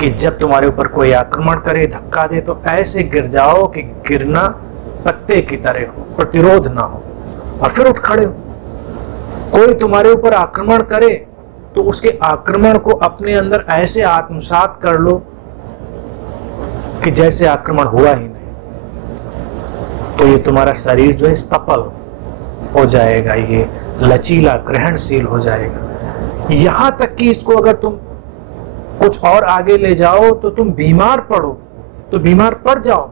कि जब तुम्हारे ऊपर कोई आक्रमण करे, धक्का दे, तो ऐसे गिर जाओ कि गिरना पत्ते की तरह हो, प्रतिरोध ना हो, और फिर उठ खड़े हो। कोई तुम्हारे ऊपर आक्रमण करे तो उसके आक्रमण को अपने अंदर ऐसे आत्मसात कर लो कि जैसे आक्रमण हुआ ही नहीं। तो ये तुम्हारा शरीर जो है सफल हो जाएगा, ये लचीला ग्रहणशील हो जाएगा। यहां तक कि इसको अगर तुम कुछ और आगे ले जाओ तो तुम बीमार पड़ो तो बीमार पड़ जाओ,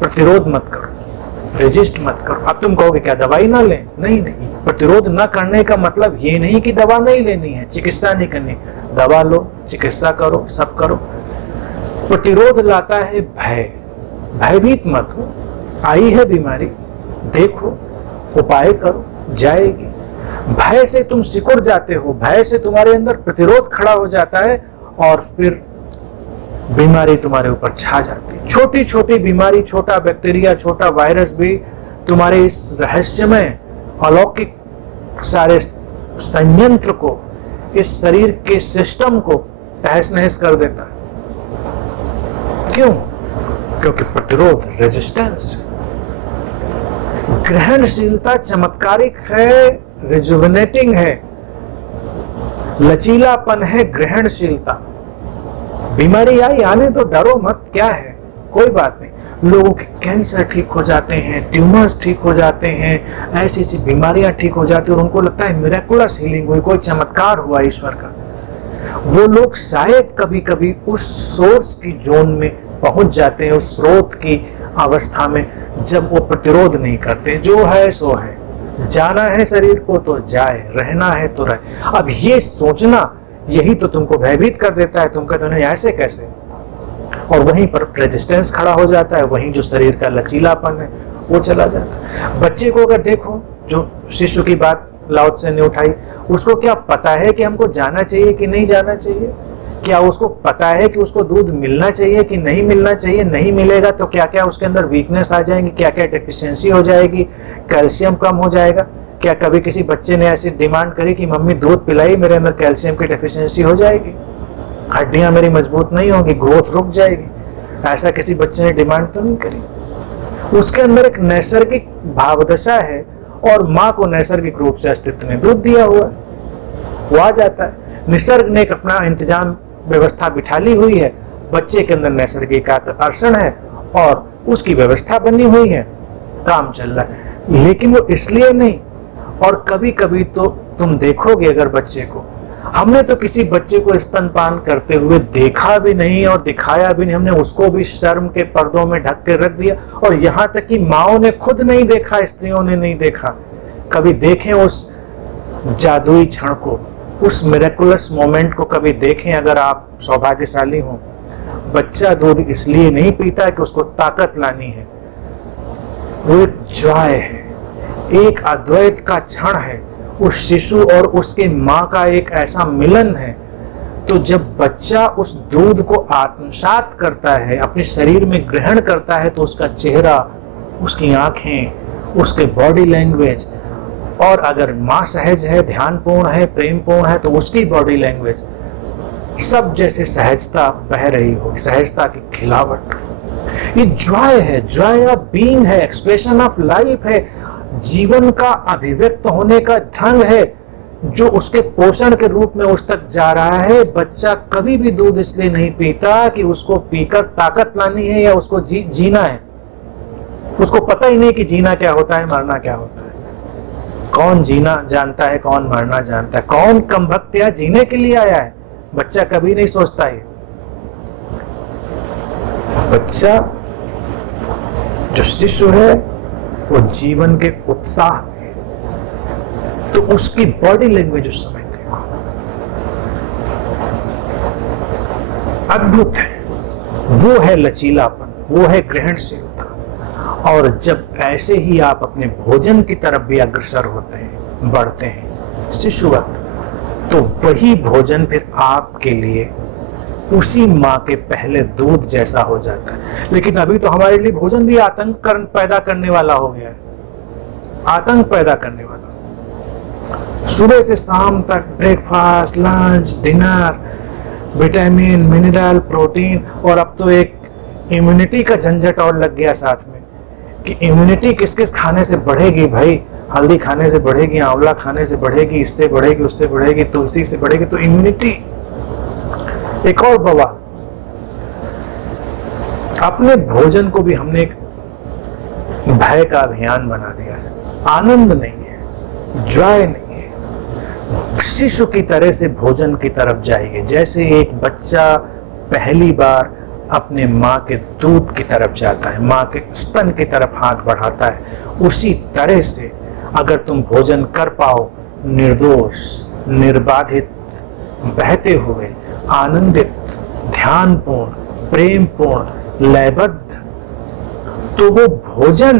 प्रतिरोध मत करो, रेजिस्ट मत करो। अब तुम कहोगे क्या दवाई ना लें? नहीं नहीं, प्रतिरोध न करने का मतलब ये नहीं कि दवा नहीं लेनी है, चिकित्सा नहीं करनी। दवा लो, चिकित्सा करो, सब करो। प्रतिरोध लाता है भय। भयभीत मत हो, आई है बीमारी, देखो, उपाय करो, जाएगी। भय से तुम सिकुड़ जाते हो, भय से तुम्हारे अंदर प्रतिरोध खड़ा हो जाता है और फिर बीमारी तुम्हारे ऊपर छा जाती है। छोटी छोटी बीमारी, छोटा बैक्टीरिया, छोटा वायरस भी तुम्हारे इस रहस्यमय अलौकिक सारे संयंत्र को, इस शरीर के सिस्टम को तहस नहस कर देता है। क्यों? क्योंकि प्रतिरोध, रेजिस्टेंस। ग्रहणशीलता चमत्कारिक है, रिजुविनेटिंग है, लचीलापन है ग्रहणशीलता। बीमारी आई, आने तो डरो मत, क्या है, कोई बात नहीं। लोगों के कैंसर ठीक हो जाते हैं, ट्यूमर्स ठीक हो जाते हैं, ऐसी ऐसी बीमारियां ठीक हो जाती है और उनको लगता है मिरेकुलस हीलिंग हुई, कोई चमत्कार हुआ ईश्वर का। वो लोग शायद कभी कभी उस सोर्स की जोन में पहुंच जाते हैं, उस स्रोत की अवस्था में, जब वो प्रतिरोध नहीं करते। जो है सो है, जाना है शरीर को तो जाए, रहना है तो रहे। अब ये सोचना, यही तो तुमको भयभीत कर देता है। तुम कहते हो नहीं, ऐसे कैसे, और वहीं पर रेजिस्टेंस खड़ा हो जाता है, वहीं जो शरीर का लचीलापन है वो चला जाता है। बच्चे को अगर देखो, जो शिशु की बात लाओ त्से ने उठाई, उसको क्या पता है कि हमको जाना चाहिए कि नहीं जाना चाहिए? क्या उसको पता है कि उसको दूध मिलना चाहिए कि नहीं मिलना चाहिए? नहीं मिलेगा तो क्या क्या उसके अंदर वीकनेस आ जाएंगी, क्या क्या डेफिशिएंसी हो जाएगी, कैल्शियम कम हो जाएगा? क्या कभी किसी बच्चे ने ऐसी डिमांड करी कि मम्मी दूध पिलाई, मेरे अंदर कैल्शियम की डेफिशिएंसी हो जाएगी, हड्डियां मेरी मजबूत नहीं होंगी, ग्रोथ रुक जाएगी? ऐसा किसी बच्चे ने डिमांड तो नहीं करी। उसके अंदर एक नैसर्गिक भावदशा है और माँ को नैसर्गिक रूप से अस्तित्व ने दूध दिया हुआ है, वो आ जाता है। निसर्ग ने एक अपना इंतजाम व्यवस्था बिठा ली हुई है, बच्चे के अंदर नैसर्गिक आकर्षण है और उसकी व्यवस्था बनी हुई है, काम चल रहा है। लेकिन वो इसलिए नहीं, और कभी कभी तो तुम देखोगे अगर बच्चे को, हमने तो किसी बच्चे को स्तनपान करते हुए देखा भी नहीं और दिखाया भी नहीं, हमने उसको भी शर्म के पर्दों में ढक के रख दिया, और यहाँ तक कि माओ ने खुद नहीं देखा, स्त्रियों ने नहीं देखा। कभी देखें उस जादुई क्षण को, उस मिरेकुलस मोमेंट को कभी देखें अगर आप सौभाग्यशाली हो। बच्चा दूध इसलिए नहीं पीता कि उसको ताकत लानी है, वो एक जॉय है, एक अद्वैत का क्षण है, उस शिशु और उसके माँ का एक ऐसा मिलन है। तो जब बच्चा उस दूध को आत्मसात करता है, अपने शरीर में ग्रहण करता है, तो उसका चेहरा, उसकी आंखें, उसके बॉडी लैंग्वेज, और अगर माँ सहज है, ध्यानपूर्ण है, प्रेमपूर्ण है, तो उसकी बॉडी लैंग्वेज सब जैसे सहजता बह रही हो, सहजता की खिलावट। ये जॉय है, जॉय ऑफ बीइंग है, एक्सप्रेशन ऑफ लाइफ है, जीवन का अभिव्यक्त होने का ढंग है, जो उसके पोषण के रूप में उस तक जा रहा है। बच्चा कभी भी दूध इसलिए नहीं पीता कि उसको पीकर ताकत लानी है या उसको जीना है। उसको पता ही नहीं कि जीना क्या होता है, मरना क्या होता है। कौन जीना जानता है, कौन मरना जानता है, कौन कमबख्त या जीने के लिए आया है? बच्चा कभी नहीं सोचता है। बच्चा जो शिशु है वो जीवन के उत्साह में, तो उसकी बॉडी लैंग्वेज उस समय देखो, अद्भुत है। वो है लचीलापन, वो है ग्रहणशीलता। और जब ऐसे ही आप अपने भोजन की तरफ भी अग्रसर होते हैं, बढ़ते हैं शिशुवत, तो वही भोजन फिर आपके लिए उसी माँ के पहले दूध जैसा हो जाता है। लेकिन अभी तो हमारे लिए भोजन भी आतंक पैदा करने वाला हो गया है, आतंक पैदा करने वाला। सुबह से शाम तक breakfast, lunch, dinner, vitamin, mineral, protein, और अब तो एक इम्यूनिटी का झंझट और लग गया साथ में कि इम्यूनिटी किस किस खाने से बढ़ेगी भाई। हल्दी खाने से बढ़ेगी, आंवला खाने से बढ़ेगी, इससे बढ़ेगी, उससे बढ़ेगी, तुलसी से बढ़ेगी, तो इम्यूनिटी एक और बवाल। अपने भोजन को भी हमने एक भय का अभियान बना दिया है। आनंद नहीं है, जॉय नहीं है। शिशु की तरह से भोजन की तरफ जाइए, जैसे एक बच्चा पहली बार अपने माँ के दूध की तरफ जाता है, माँ के स्तन की तरफ हाथ बढ़ाता है, उसी तरह से अगर तुम भोजन कर पाओ निर्दोष, निर्बाधित, बहते हुए, आनंदित, ध्यानपूर्ण, प्रेमपूर्ण, लयबद्ध, तो वो भोजन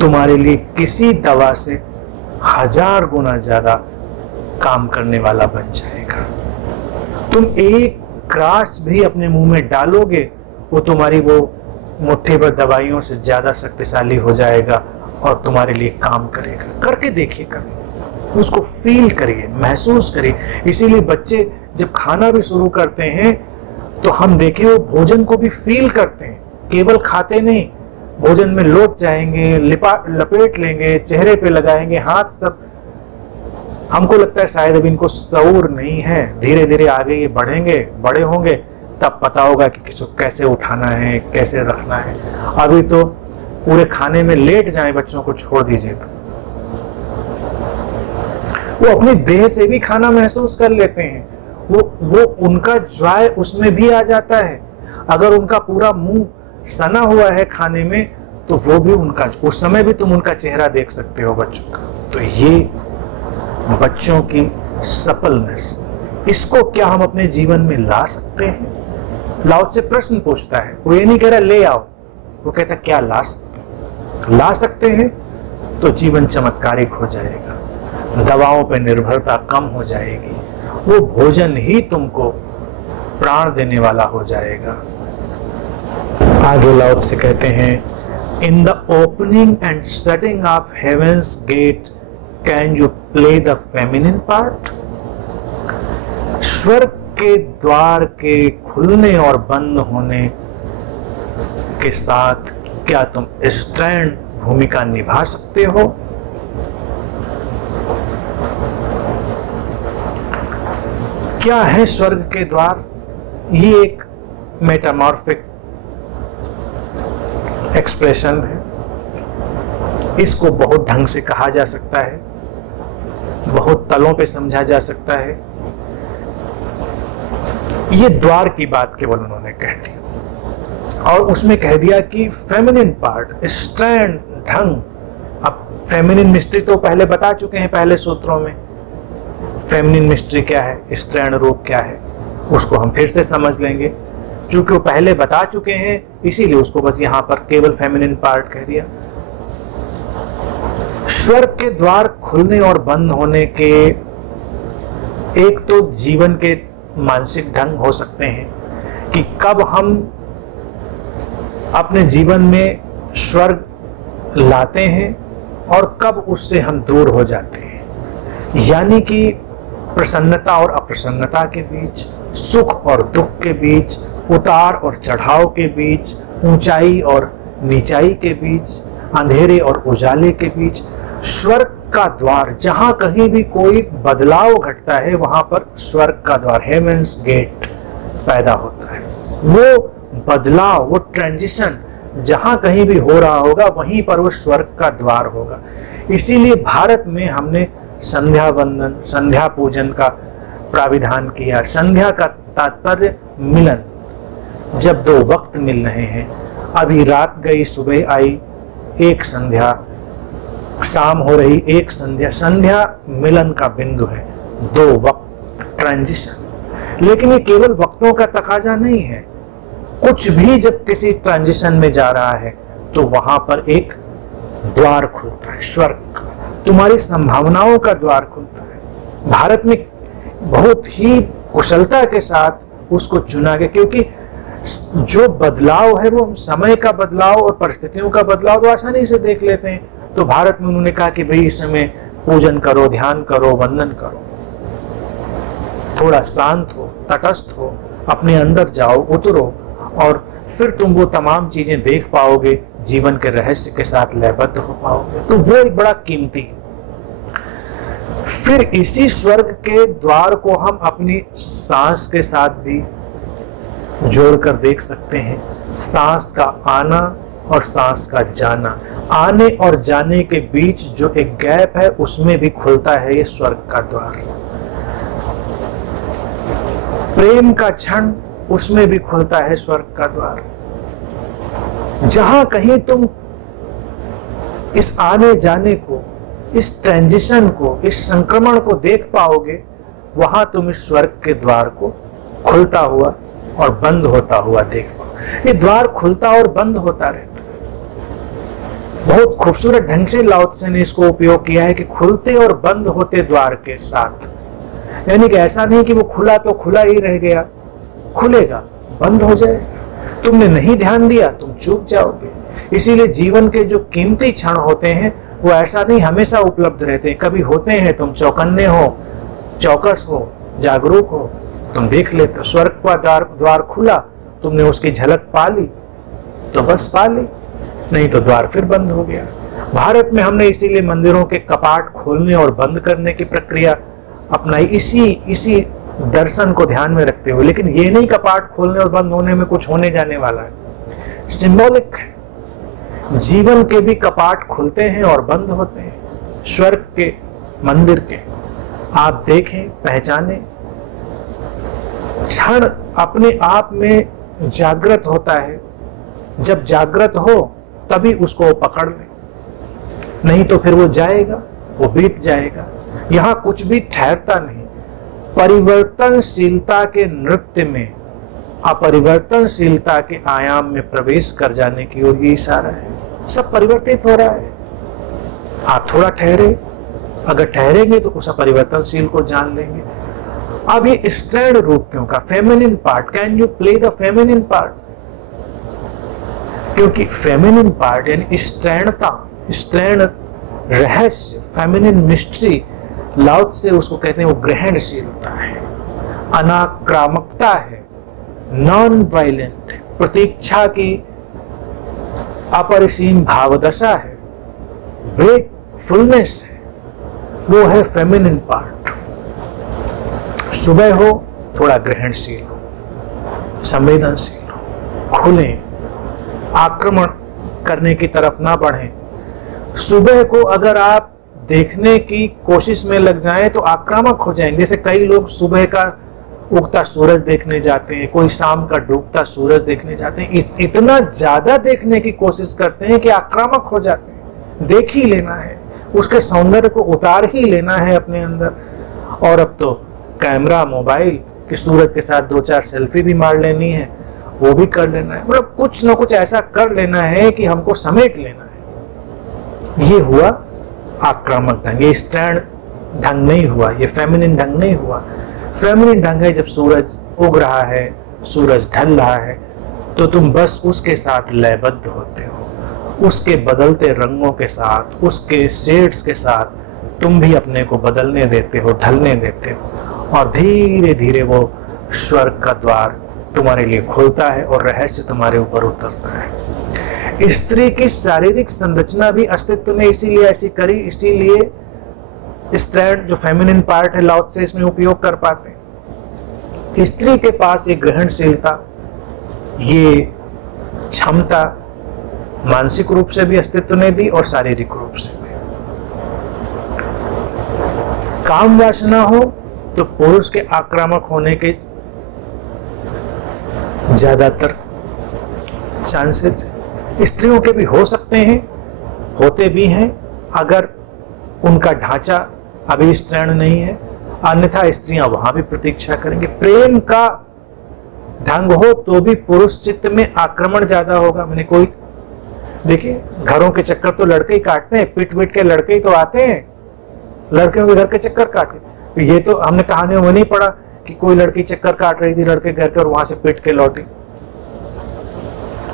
तुम्हारे लिए किसी दवा से 1000 गुना ज्यादा काम करने वाला बन जाएगा। तुम एक ग्रास भी अपने मुंह में डालोगे, वो तुम्हारी वो मुट्ठी भर दवाइयों से ज्यादा शक्तिशाली हो जाएगा और तुम्हारे लिए काम करेगा। करके देखिए, कभी उसको फील करिए, महसूस करिए। इसीलिए बच्चे जब खाना भी शुरू करते हैं तो हम देखें वो भोजन को भी फील करते हैं, केवल खाते नहीं, भोजन में लौट जाएंगे, लपेट लेंगे, चेहरे पे लगाएंगे हाथ सब। हमको लगता है शायद अभी इनको शऊर नहीं है, धीरे धीरे आगे ये बढ़ेंगे, बड़े होंगे, तब पता होगा कि किसको कैसे उठाना है, कैसे रखना है। अभी तो पूरे खाने में लेट जाए, बच्चों को छोड़ दीजिए तो वो अपनी देह से भी खाना महसूस कर लेते हैं। वो उनका ज्वाय उसमें भी आ जाता है। अगर उनका पूरा मुंह सना हुआ है खाने में, तो वो भी उनका, उस समय भी तुम उनका चेहरा देख सकते हो बच्चों का। तो ये बच्चों की सफलनेस, इसको क्या हम अपने जीवन में ला सकते हैं? लाओ से प्रश्न पूछता है, वो ये नहीं कह रहा ले आओ, वो कहता क्या ला सकते हैं? ला सकते हैं तो जीवन चमत्कारिक हो जाएगा, दवाओं पर निर्भरता कम हो जाएगी, वो भोजन ही तुमको प्राण देने वाला हो जाएगा। आगे लाओ से कहते हैं, in the opening and shutting of heaven's gate can you play the feminine part? स्वर्ग के द्वार के खुलने और बंद होने के साथ क्या तुम स्टैंड भूमिका निभा सकते हो? क्या है स्वर्ग के द्वार? ये एक मेटामॉर्फिक एक्सप्रेशन है। इसको बहुत ढंग से कहा जा सकता है, बहुत तलों पे समझा जा सकता है। ये द्वार की बात केवल उन्होंने कह दी और उसमें कह दिया कि फेमिनिन पार्ट, स्ट्रैंड, ढंग। अब फेमिनिन मिस्ट्री तो पहले बता चुके हैं पहले सूत्रों में। फेमिनिन मिस्ट्री क्या है, स्त्रैण रूप क्या है, उसको हम फिर से समझ लेंगे। चूंकि वो पहले बता चुके हैं इसीलिए उसको बस यहाँ पर केवल फेमिनिन पार्ट कह दिया। स्वर्ग के द्वार खुलने और बंद होने के एक तो जीवन के मानसिक ढंग हो सकते हैं कि कब हम अपने जीवन में स्वर्ग लाते हैं और कब उससे हम दूर हो जाते हैं। यानी कि प्रसन्नता और अप्रसन्नता के बीच, सुख और दुख के बीच, उतार और चढ़ाव के बीच, ऊंचाई और नीचाई के बीच, अंधेरे और उजाले के बीच, स्वर्ग का द्वार, जहां कहीं भी कोई बदलाव घटता है वहां पर स्वर्ग का द्वार, हेवेंस गेट पैदा होता है। वो बदलाव, वो ट्रांजिशन जहां कहीं भी हो रहा होगा वहीं पर वो स्वर्ग का द्वार होगा। इसीलिए भारत में हमने संध्या वंदन, संध्या पूजन का प्राविधान किया। संध्या का तात्पर्य मिलन, जब दो वक्त मिल रहे हैं। अभी रात गई, सुबह आई, एक संध्या, शाम हो रही, एक संध्या। संध्या मिलन का बिंदु है, दो वक्त, ट्रांजिशन। लेकिन ये केवल वक्तों का तकाजा नहीं है। कुछ भी जब किसी ट्रांजिशन में जा रहा है तो वहां पर एक द्वार खुलता है, स्वर्ग, तुम्हारी संभावनाओं का द्वार खुलता है। भारत में बहुत ही कुशलता के साथ उसको चुना गया, क्योंकि जो बदलाव है वो समय का बदलाव और परिस्थितियों का बदलाव तो आसानी से देख लेते हैं। तो भारत में उन्होंने कहा कि भाई इस समय पूजन करो, ध्यान करो, वंदन करो, थोड़ा शांत हो, तटस्थ हो, अपने अंदर जाओ, उतरो और फिर तुम वो तमाम चीजें देख पाओगे, जीवन के रहस्य के साथ लयबद्ध हो पाओगे। तो वो एक बड़ा कीमती। फिर इसी स्वर्ग के द्वार को हम अपनी सांस के साथ भी जोड़कर देख सकते हैं। सांस का आना और सांस का जाना, आने और जाने के बीच जो एक गैप है उसमें भी खुलता है ये स्वर्ग का द्वार। प्रेम का क्षण, उसमें भी खुलता है स्वर्ग का द्वार। जहां कहीं तुम इस आने जाने को, इस ट्रांजिशन को, इस संक्रमण को देख पाओगे वहां तुम इस स्वर्ग के द्वार को खुलता हुआ और बंद होता हुआ देख पाओ। ये द्वार खुलता और बंद होता रहता है। बहुत खूबसूरत ढंग से लाओ त्से ने इसको उपयोग किया है कि खुलते और बंद होते द्वार के साथ, यानी कि ऐसा नहीं कि वो खुला तो खुला ही रह गया, खुलेगा बंद हो जाएगा। तुमने नहीं ध्यान दिया, तुम चूक जाओगे। इसीलिए जीवन के जो कीमती क्षण होते हैं वो ऐसा नहीं हमेशा उपलब्ध रहते हैं। कभी होते हैं तुम चौकन्ने हो, चौकस हो, जागरूक हो, तुम देख लेते हो। स्वर्ग का द्वार खुला, तुमने उसकी झलक पा ली तो बस पा ली, नहीं तो द्वार फिर बंद हो गया। भारत में हमने इसीलिए मंदिरों के कपाट खोलने और बंद करने की प्रक्रिया अपनाई, इसी दर्शन को ध्यान में रखते हुए। लेकिन ये नहीं कपाट खोलने और बंद होने में कुछ होने जाने वाला है, सिंबॉलिक है। जीवन के भी कपाट खुलते हैं और बंद होते हैं, स्वर्ग के, मंदिर के। आप देखें, पहचाने, क्षण अपने आप में जागृत होता है। जब जागृत हो तभी उसको पकड़ ले, नहीं तो फिर वो जाएगा, वो बीत जाएगा। यहां कुछ भी ठहरता नहीं। परिवर्तनशीलता के नृत्य में अपरिवर्तनशीलता के आयाम में प्रवेश कर जाने की ओर ये इशारा है। सब परिवर्तित हो रहा है। आप थोड़ा ठहरे, अगर ठहरेंगे तो उस अपरिवर्तनशील को जान लेंगे। अब ये स्त्रैण रूप क्यों का, feminine part, can you play the feminine part? क्योंकि फेमिनिन पार्ट यानी स्त्रैणता, स्त्रैण रहस्य, फेमिनिन मिस्ट्री, लाओ त्से उसको कहते हैं वो ग्रहणशीलता है, अनाक्रामकता है, नॉन वायलेंट, प्रतीक्षा की अपरिसीम भावदशा है, वेकफुलनेस है, वो है फेमिनिन पार्ट। सुबह हो थोड़ा ग्रहणशील हो, संवेदनशील हो, खुले, आक्रमण करने की तरफ ना बढ़े। सुबह को अगर आप देखने की कोशिश में लग जाएं तो आक्रामक हो जाएंगे। जैसे कई लोग सुबह का उगता सूरज देखने जाते हैं, कोई शाम का डूबता सूरज देखने जाते हैं, इतना ज्यादा देखने की कोशिश करते हैं कि आक्रामक हो जाते हैं। देख ही लेना है, उसके सौंदर्य को उतार ही लेना है अपने अंदर। और अब तो कैमरा, मोबाइल कि सूरज के साथ 2-4 सेल्फी भी मार लेनी है, वो भी कर लेना है। मतलब कुछ ना कुछ ऐसा कर लेना है कि हमको समेट लेना है। ये हुआ आक्रामक ढंग, ये स्टैंड ढंग नहीं हुआ, ये फेमिनिन ढंग नहीं हुआ। फेमिनिन ढंग है जब सूरज उग रहा है, सूरज ढल रहा है, तो तुम बस उसके साथ लयबद्ध होते हो, उसके बदलते रंगों के साथ, उसके शेड्स के साथ तुम भी अपने को बदलने देते हो, ढलने देते हो, और धीरे धीरे वो स्वर्ग का द्वार तुम्हारे लिए खुलता है और रहस्य तुम्हारे ऊपर उतरता है। स्त्री की शारीरिक संरचना भी अस्तित्व ने इसीलिए ऐसी करी, इसीलिए स्त्रैण जो फेमिनिन पार्ट है लाओ त्से इसमें उपयोग कर पाते हैं। स्त्री के पास ये ग्रहणशीलता, ये क्षमता मानसिक रूप से भी अस्तित्व ने दी और शारीरिक रूप से भी। काम वासना हो तो पुरुष के आक्रामक होने के ज्यादातर चांसेस स्त्रियों के भी हो सकते हैं, होते भी हैं, अगर उनका ढांचा अभी स्त्रैण नहीं है, अन्यथा स्त्रियां वहां भी प्रतीक्षा करेंगे। प्रेम का ढंग हो तो भी पुरुष चित्त में आक्रमण ज्यादा होगा। मैंने कोई देखिए, घरों के चक्कर तो लड़के ही काटते हैं, पिट पिट के लड़के ही तो आते हैं, लड़कियों के घर के चक्कर काट के। ये तो हमने कहानियों में नहीं पढ़ा कि कोई लड़की चक्कर काट रही थी लड़के घर के और वहां से पिट के लौटी।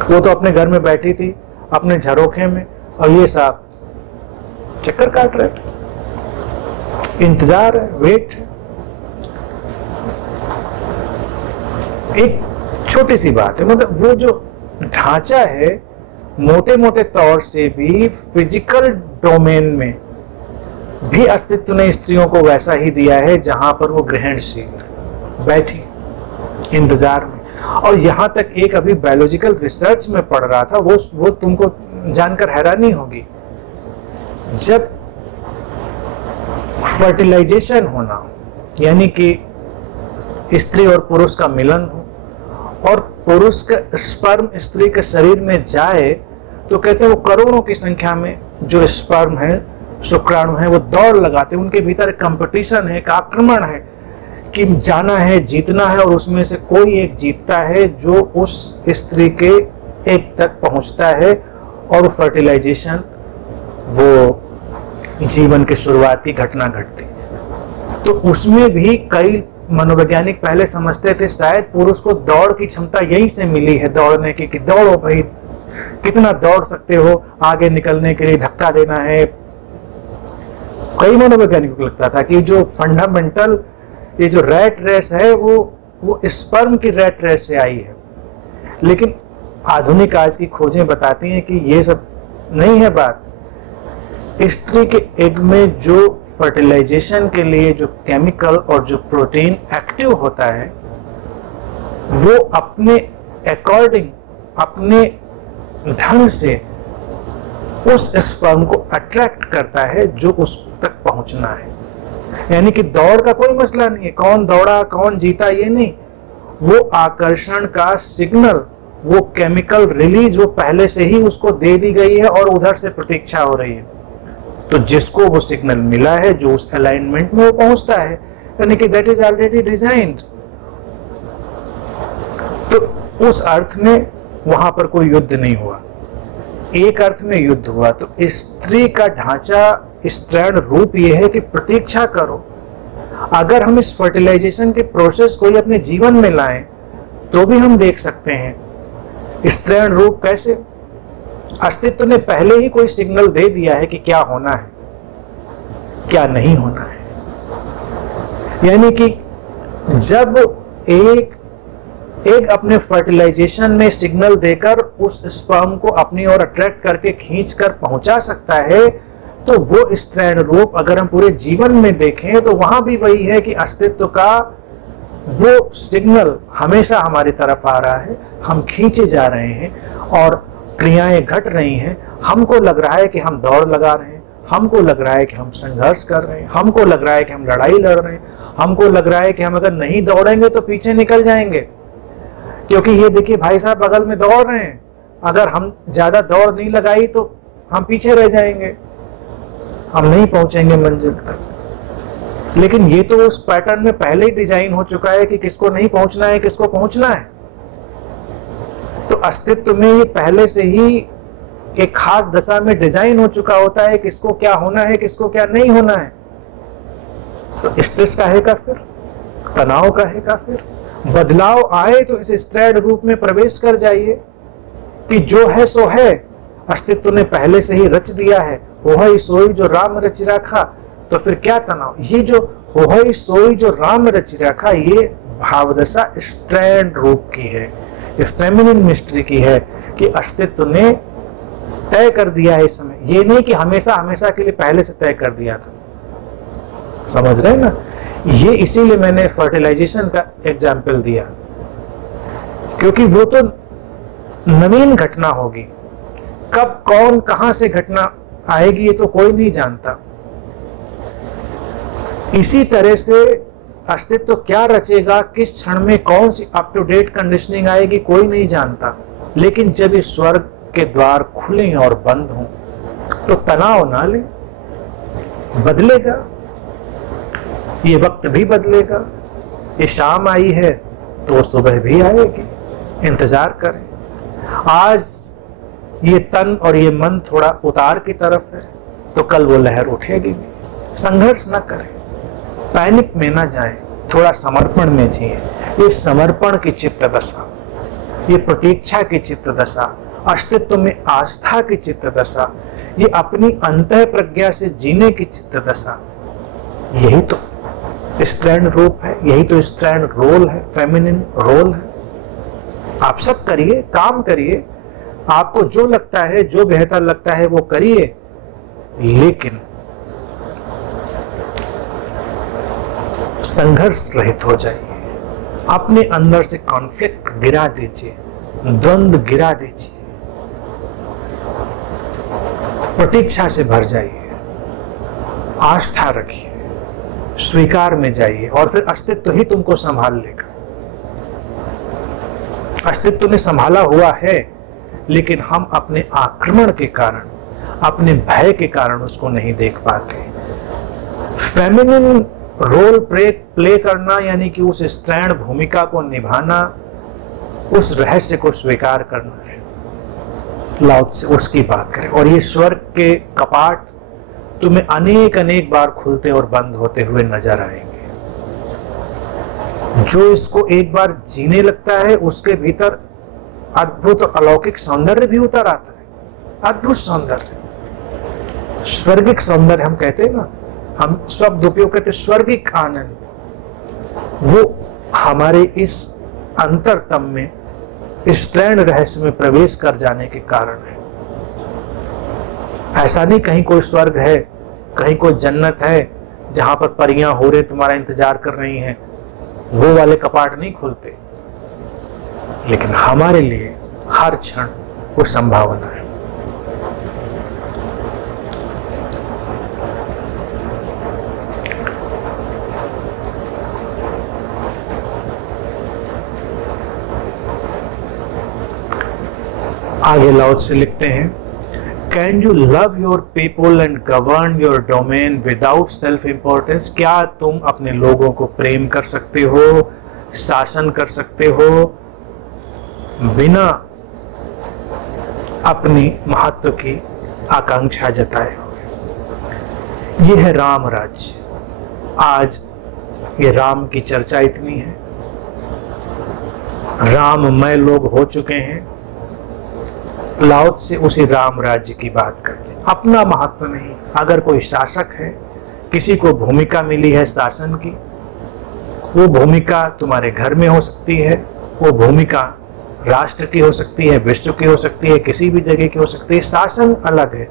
वो तो अपने घर में बैठी थी अपने झरोखे में, और ये साहब चक्कर काट रहे थे। इंतजार है, वेट है। एक छोटी सी बात है, मतलब वो जो ढांचा है मोटे मोटे तौर से भी फिजिकल डोमेन में भी अस्तित्व ने स्त्रियों को वैसा ही दिया है जहां पर वो ग्रहणशील बैठी इंतजार में। और यहां तक एक अभी बायोलॉजिकल रिसर्च में पढ़ रहा था, वो तुमको जानकर हैरानी होगी। जब फर्टिलाइजेशन होना यानी कि स्त्री और पुरुष का मिलन हो और पुरुष का स्पर्म स्त्री के शरीर में जाए, तो कहते हैं वो करोड़ों की संख्या में जो स्पर्म है, शुक्राणु है, वो दौड़ लगाते हैं। उनके भीतर एक कंपटीशन है, एक आक्रमण है कि जाना है, जीतना है, और उसमें से कोई एक जीतता है जो उस स्त्री के एक तक पहुंचता है और फर्टिलाइजेशन, वो जीवन की शुरुआत की घटना घटती है। तो उसमें भी कई मनोवैज्ञानिक पहले समझते थे शायद पुरुष को दौड़ की क्षमता यहीं से मिली है, दौड़ने की, कि दौड़ो भाई, कितना दौड़ सकते हो, आगे निकलने के लिए धक्का देना है। कई मनोवैज्ञानिकों को लगता था कि जो फंडामेंटल ये जो रैट रेस है वो स्पर्म की रैट रेस से आई है। लेकिन आधुनिक आज की खोजें बताती हैं कि ये सब नहीं है बात। स्त्री के एग में जो फर्टिलाइजेशन के लिए जो केमिकल और जो प्रोटीन एक्टिव होता है वो अपने अकॉर्डिंग, अपने ढंग से उस स्पर्म को अट्रैक्ट करता है जो उस तक पहुंचना है। यानी कि दौड़ का कोई मसला नहीं है, कौन दौड़ा कौन जीता ये नहीं, वो आकर्षण का सिग्नल, वो केमिकल रिलीज वो पहले से ही उसको दे दी गई है और उधर से प्रतीक्षा हो रही है। तो जिसको वो सिग्नल मिला है, जो उस अलाइनमेंट में वो पहुंचता है, यानी कि दैट इज ऑलरेडी डिजाइन्ड। तो उस अर्थ में वहां पर कोई युद्ध नहीं हुआ, एक अर्थ में युद्ध हुआ। तो स्त्री का ढांचा, स्त्रैण रूप यह है कि प्रतीक्षा करो। अगर हम इस फर्टिलाइजेशन के प्रोसेस को ही अपने जीवन में लाएं तो भी हम देख सकते हैं स्त्रैण रूप कैसे अस्तित्व ने पहले ही कोई सिग्नल दे दिया है कि क्या होना है, क्या नहीं होना है। यानी कि जब एक अपने फर्टिलाइजेशन में सिग्नल देकर उस स्पर्म को अपनी ओर अट्रैक्ट करके खींचकर पहुंचा सकता है, तो वो स्त्रैण रूप अगर हम पूरे जीवन में देखें तो वहां भी वही है कि अस्तित्व का वो सिग्नल हमेशा हमारी तरफ आ रहा है, हम खींचे जा रहे हैं और क्रियाएं घट रही हैं। हमको लग रहा है कि हम दौड़ लगा रहे हैं, हमको लग रहा है कि हम संघर्ष कर रहे हैं, हमको लग रहा है कि हम लड़ाई लड़ रहे हैं, हमको लग रहा है कि हम अगर नहीं दौड़ेंगे तो पीछे निकल जाएंगे, क्योंकि ये देखिए भाई साहब बगल में दौड़ रहे हैं, अगर हम ज्यादा दौड़ नहीं लगाई तो हम पीछे रह जाएंगे, हम नहीं पहुंचेंगे मंजिल तक। लेकिन ये तो उस पैटर्न में पहले ही डिजाइन हो चुका है कि किसको नहीं पहुंचना है, किसको पहुंचना है। तो अस्तित्व में ये पहले से ही एक खास दशा में डिजाइन हो चुका होता है किसको क्या होना है, किसको क्या नहीं होना है। तो स्ट्रेस का है का फिर, तनाव का है का फिर, बदलाव आए तो इस स्त्रैण रूप में प्रवेश कर जाइए कि जो है सो है, अस्तित्व ने पहले से ही रच दिया है, होई सोई जो राम रच रखा। तो फिर क्या तनाव, ये जो होई सोई जो राम रच रखा, ये भावदशा स्त्रैण रूप की है, ये फेमिनिन मिस्ट्री की है कि अस्तित्व ने तय कर दिया है इस समय। ये नहीं कि हमेशा हमेशा के लिए पहले से तय कर दिया था, समझ रहे हैं ना। ये इसीलिए मैंने फर्टिलाइजेशन का एग्जाम्पल दिया, क्योंकि वो तो नवीन घटना होगी, कब कौन कहां से घटना आएगी ये तो कोई नहीं जानता। इसी तरह से अस्तित्व क्या रचेगा, किस क्षण में कौन सी अप टू डेट कंडीशनिंग आएगी कोई नहीं जानता। लेकिन जब इस स्वर्ग के द्वार खुले और बंद हों तो तनाव ना ले, बदलेगा, ये वक्त भी बदलेगा। ये शाम आई है तो सुबह भी आएगी, इंतजार करें। आज ये तन और ये मन थोड़ा उतार की तरफ है तो कल वो लहर उठेगी भी। संघर्ष न करें, पैनिक में ना जाएं, थोड़ा समर्पण में जिए। ये समर्पण की चित्त दशा, ये प्रतीक्षा की चित्त दशा, अस्तित्व में आस्था की चित्त दशा, ये अपनी अंतः प्रज्ञा से जीने की चित्त दशा, यही तो स्त्रैण रूप है, यही तो स्त्रैण रोल है, फेमिनिन रोल है। आप सब करिए, काम करिए, आपको जो लगता है, जो बेहतर लगता है वो करिए, लेकिन संघर्ष रहित हो जाइए। अपने अंदर से कॉन्फ्लिक्ट गिरा दीजिए, द्वंद्व गिरा दीजिए, प्रतीक्षा से भर जाइए, आस्था रखिए, स्वीकार में जाइए और फिर अस्तित्व ही तुमको संभाल लेगा। अस्तित्व ने संभाला हुआ है, लेकिन हम अपने आक्रमण के कारण, अपने भय के कारण उसको नहीं देख पाते। फेमिनिन रोल प्ले करना यानी कि उस स्त्रैण भूमिका को निभाना, उस रहस्य को स्वीकार करना है। लाओ से उसकी बात करें। और ये स्वर्ग के कपाट तुम्हें अनेक अनेक बार खुलते और बंद होते हुए नजर आएंगे। जो इसको एक बार जीने लगता है उसके भीतर अद्भुत और अलौकिक सौंदर्य भी उतर आता है। अद्भुत सौंदर्य, स्वर्गिक सौंदर्य हम कहते हैं ना, हम शब्द उपयोग करते स्वर्गिक आनंद, वो हमारे इस अंतरतम में, इस त्रैण रहस्य में प्रवेश कर जाने के कारण है। ऐसा नहीं कहीं कोई स्वर्ग है, कहीं कोई जन्नत है जहां पर परियां हो रहे तुम्हारा इंतजार कर रही हैं, वो वाले कपाट नहीं खुलते, लेकिन हमारे लिए हर क्षण वो संभावना है। आगे लाओ से लिखते हैं, can you love your people and govern your domain without self importance? क्या तुम अपने लोगों को प्रेम कर सकते हो, शासन कर सकते हो बिना अपनी महत्व की आकांक्षा जताए हुए? यह है राम राज्य। आज ये राम की चर्चा इतनी है, राममय लोग हो चुके हैं। लाओ से उसी राम राज्य की बात करते हैं। अपना महत्व नहीं, अगर कोई शासक है, किसी को भूमिका मिली है शासन की, वो भूमिका तुम्हारे घर में हो सकती है, वो भूमिका राष्ट्र की हो सकती है, विश्व की हो सकती है, किसी भी जगह की हो सकती है। शासन अलग है।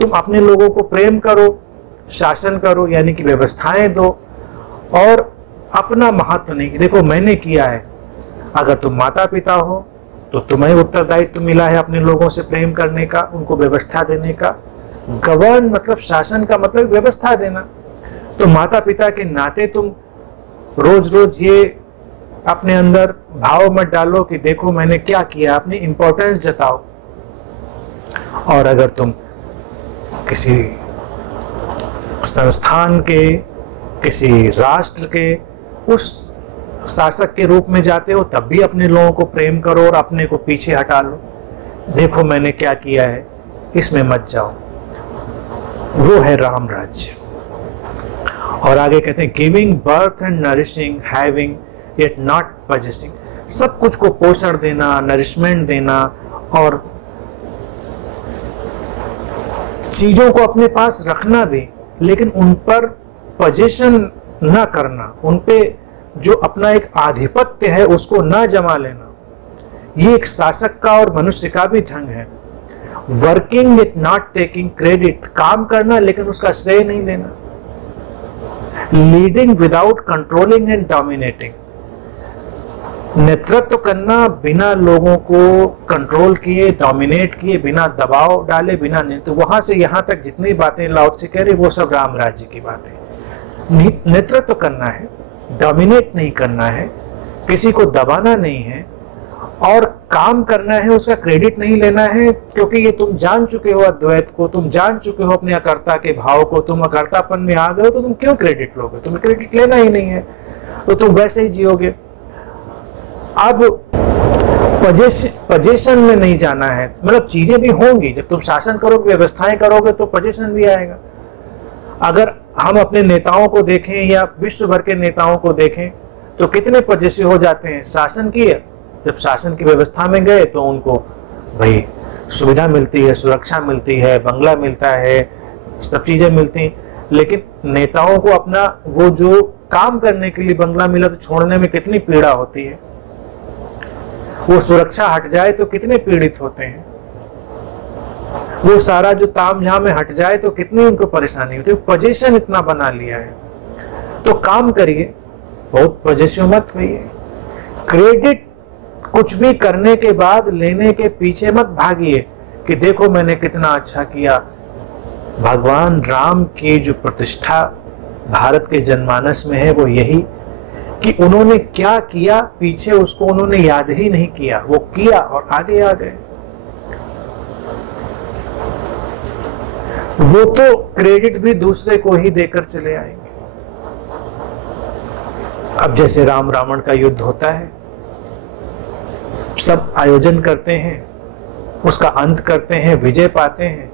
तुम अपने लोगों को प्रेम करो, शासन करो, यानी कि व्यवस्थाएं दो, और अपना महत्व नहीं। देखो मैंने किया है। अगर तुम माता पिता हो तो तुम्हें उत्तरदायित्व मिला है अपने लोगों से प्रेम करने का, उनको व्यवस्था देने का। गवर्न मतलब शासन का मतलब व्यवस्था देना। तो माता पिता के नाते तुम रोज रोज ये अपने अंदर भाव मत डालो कि देखो मैंने क्या किया, अपनी इंपॉर्टेंस जताओ। और अगर तुम किसी संस्थान के, किसी राष्ट्र के उस शासक के रूप में जाते हो, तब भी अपने लोगों को प्रेम करो और अपने को पीछे हटा लो। देखो मैंने क्या किया है, इसमें मत जाओ। वो है राम राज्य। और आगे कहते हैं, giving birth and nourishing, having yet not possessing. सब कुछ को पोषण देना, नरिशमेंट देना और चीजों को अपने पास रखना भी, लेकिन उन पर पजेशन ना करना, उन पे जो अपना एक आधिपत्य है उसको ना जमा लेना। ये एक शासक का और मनुष्य का भी ढंग है। Working it not taking credit, काम करना लेकिन उसका श्रेय नहीं लेना। Leading without controlling and dominating, नेतृत्व करना बिना लोगों को कंट्रोल किए, डोमिनेट किए, बिना दबाव डाले, बिना तो वहां से यहां तक जितनी बातें लाओ से कह रहे वो सब राम राज्य की बातें। नेतृत्व करना है, डोमिनेट नहीं करना है, किसी को दबाना नहीं है, और काम करना है, उसका क्रेडिट नहीं लेना है, क्योंकि ये तुम जान चुके हो अद्वैत को, तुम जान चुके हो अपने अकर्ता के भाव को, तुम अकर्तापन में आ गए हो, तो तुम क्यों क्रेडिट लोगे? तुम्हें क्रेडिट लेना ही नहीं है, तो तुम वैसे ही जियोगे। अब पजेशन में नहीं जाना है, मतलब चीजें भी होंगी, जब तुम शासन करोगे, व्यवस्थाएं करोगे, तो पजेशन भी आएगा। अगर हम अपने नेताओं को देखें या विश्व भर के नेताओं को देखें तो कितने पजेसिव हो जाते हैं। शासन की, जब शासन की व्यवस्था में गए तो उनको भाई सुविधा मिलती है, सुरक्षा मिलती है, बंगला मिलता है, सब चीजें मिलती हैं, लेकिन नेताओं को अपना वो जो काम करने के लिए बंगला मिला तो छोड़ने में कितनी पीड़ा होती है। वो सुरक्षा हट जाए तो कितने पीड़ित होते हैं, वो सारा जो तामझाम में हट जाए तो कितनी उनको परेशानी होती है। पोजीशन इतना बना लिया है, तो काम करिए, बहुत पजेसिव मत होइए। क्रेडिट कुछ भी करने के बाद लेने के पीछे मत भागिए कि देखो मैंने कितना अच्छा किया। भगवान राम की जो प्रतिष्ठा भारत के जनमानस में है वो यही कि उन्होंने क्या किया, पीछे उसको उन्होंने याद ही नहीं किया, वो किया और आगे आ गए। वो तो क्रेडिट भी दूसरे को ही देकर चले आएंगे। अब जैसे राम रावण का युद्ध होता है, सब आयोजन करते हैं, उसका अंत करते हैं, विजय पाते हैं।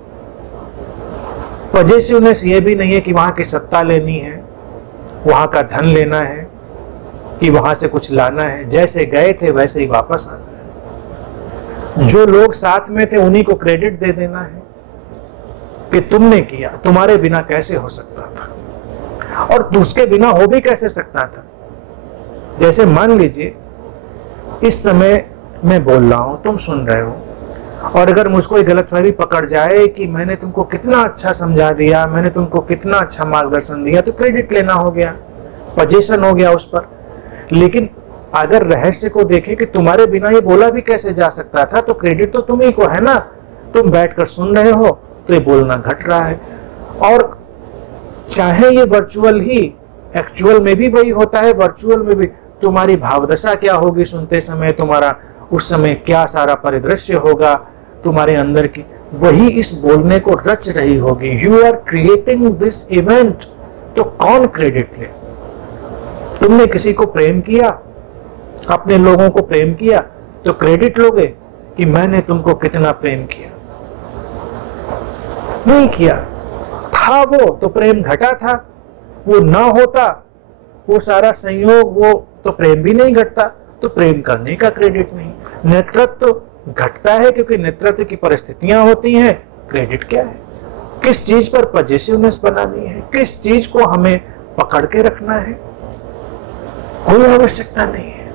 पॉजिटिवनेस ये भी नहीं है कि वहां की सत्ता लेनी है, वहां का धन लेना है, कि वहां से कुछ लाना है। जैसे गए थे वैसे ही वापस आ गए। जो लोग साथ में थे उन्हीं को क्रेडिट दे देना है कि तुमने किया, तुम्हारे बिना कैसे हो सकता था, और उसके बिना हो भी कैसे सकता था। जैसे मान लीजिए इस समय मैं बोल रहा हूं, तुम सुन रहे हो, और अगर मुझको एक गलतफहमी पकड़ जाए कि मैंने तुमको कितना अच्छा समझा दिया, मैंने तुमको कितना अच्छा मार्गदर्शन दिया, तो क्रेडिट लेना हो गया, पोजीशन हो गया उस पर। लेकिन अगर रहस्य को देखें कि तुम्हारे बिना ये बोला भी कैसे जा सकता था, तो क्रेडिट तो तुम्ही को है ना। तुम बैठकर सुन रहे हो तो ये बोलना घट रहा है। और चाहे ये वर्चुअल ही, एक्चुअल में भी वही होता है, वर्चुअल में भी तुम्हारी भावदशा क्या होगी सुनते समय, तुम्हारा उस समय क्या सारा परिदृश्य होगा तुम्हारे अंदर की, वही इस बोलने को रच रही होगी। You are creating this event. तो कौन क्रेडिट ले? तुमने किसी को प्रेम किया, अपने लोगों को प्रेम किया, तो क्रेडिट लोगे कि मैंने तुमको कितना प्रेम किया? नहीं किया था वो तो प्रेम घटा था, वो ना होता वो सारा संयोग, वो तो प्रेम भी नहीं घटता, तो प्रेम करने का क्रेडिट नहीं। नेतृत्व तो घटता है क्योंकि नेतृत्व की परिस्थितियां होती हैं। क्रेडिट क्या है? किस चीज पर पॉजिटिवनेस बनानी है, किस चीज को हमें पकड़ के रखना है, कोई आवश्यकता नहीं है।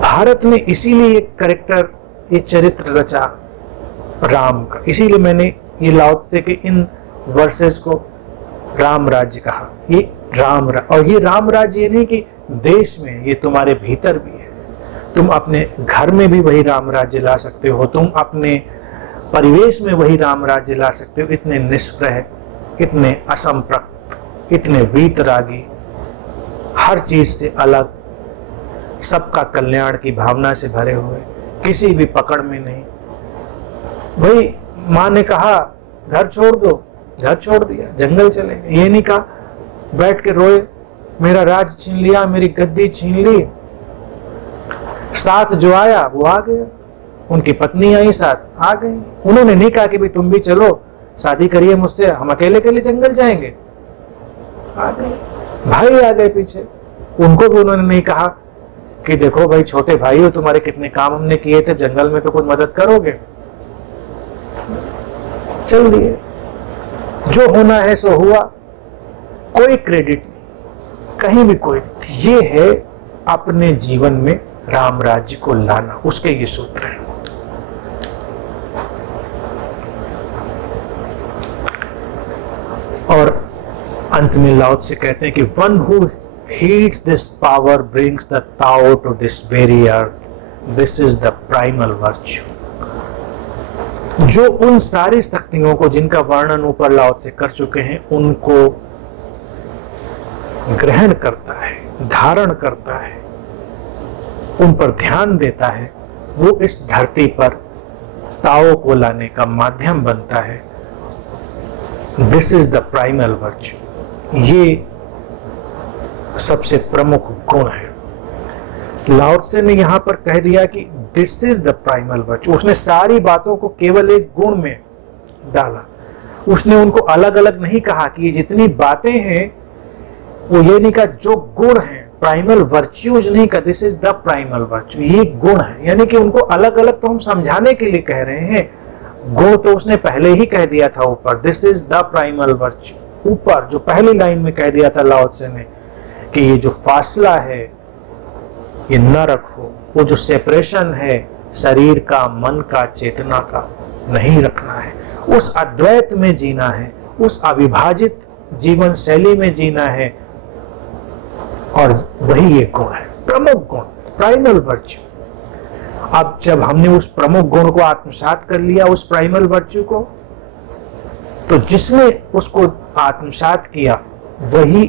भारत ने इसीलिए एक कैरेक्टर, ये चरित्र रचा राम का। इसीलिए मैंने ये लाओ त्से के इन वर्सेस को राम राज्य कहा। ये राम और ये राम राज्य ये नहीं कि देश में, ये तुम्हारे भीतर भी है। तुम अपने घर में भी वही राम राज्य ला सकते हो, तुम अपने परिवेश में वही राम राज्य ला सकते हो। इतने निष्प्रह, इतने असंप्रक्त, इतने वीतरागी, हर चीज से अलग, सबका कल्याण की भावना से भरे हुए, किसी भी पकड़ में नहीं। भाई माँ ने कहा घर छोड़ दो, घर छोड़ दिया, जंगल चले गए। ये नहीं कहा बैठ के रोए मेरा राज छीन लिया, मेरी गद्दी छीन ली। साथ जो आया वो आ गया, उनकी पत्नी आई साथ, आ गई। उन्होंने नहीं कहा कि भाई तुम भी चलो शादी करिए मुझसे, हम अकेले अकेले जंगल जाएंगे। आ गए, भाई आ गए पीछे। उनको भी उन्होंने नहीं कहा कि देखो भाई छोटे भाई हो, तुम्हारे कितने काम हमने किए थे जंगल में, तो कुछ मदद करोगे। चल दिए, जो होना है सो हुआ, कोई क्रेडिट नहीं, कहीं भी कोई नहीं। ये है अपने जीवन में राम राज्य को लाना, उसके ये सूत्र हैं। और अंत में लाओ त्से कहते हैं कि one who heeds this power brings the Tao to this very earth. This is the primal virtue. जो उन सारी शक्तियों को जिनका वर्णन ऊपर लाओ त्से कर चुके हैं, उनको ग्रहण करता है, धारण करता है, उन पर ध्यान देता है, वो इस धरती पर ताओ को लाने का माध्यम बनता है। This is the primal virtue. ये सबसे प्रमुख गुण है। लाओ त्से ने यहां पर कह दिया कि this is the primal virtue. उसने सारी बातों को केवल एक गुण में डाला। उसने उनको अलग अलग नहीं कहा कि ये जितनी बातें हैं वो ये नहीं कहा, जो गुण है प्राइमल वर्च्यूज नहीं कहा, this is the primal virtue, ये गुण है। यानी कि उनको अलग अलग तो हम समझाने के लिए कह रहे हैं, गुण तो उसने पहले ही कह दिया था ऊपर, this is the primal virtue. ऊपर जो पहली लाइन में कह दिया था लाओ त्से ने कि ये जो फासला है ये न रखो, वो जो सेपरेशन है शरीर का, मन का, चेतना का, नहीं रखना है। उस अद्वैत में जीना है, उस अविभाजित जीवन शैली में जीना है, और वही ये गुण है, प्रमुख गुण, प्राइमल वर्च्यू। अब जब हमने उस प्रमुख गुण को आत्मसात कर लिया, उस प्राइमल वर्च्यू को, तो जिसने उसको आत्मसात किया वही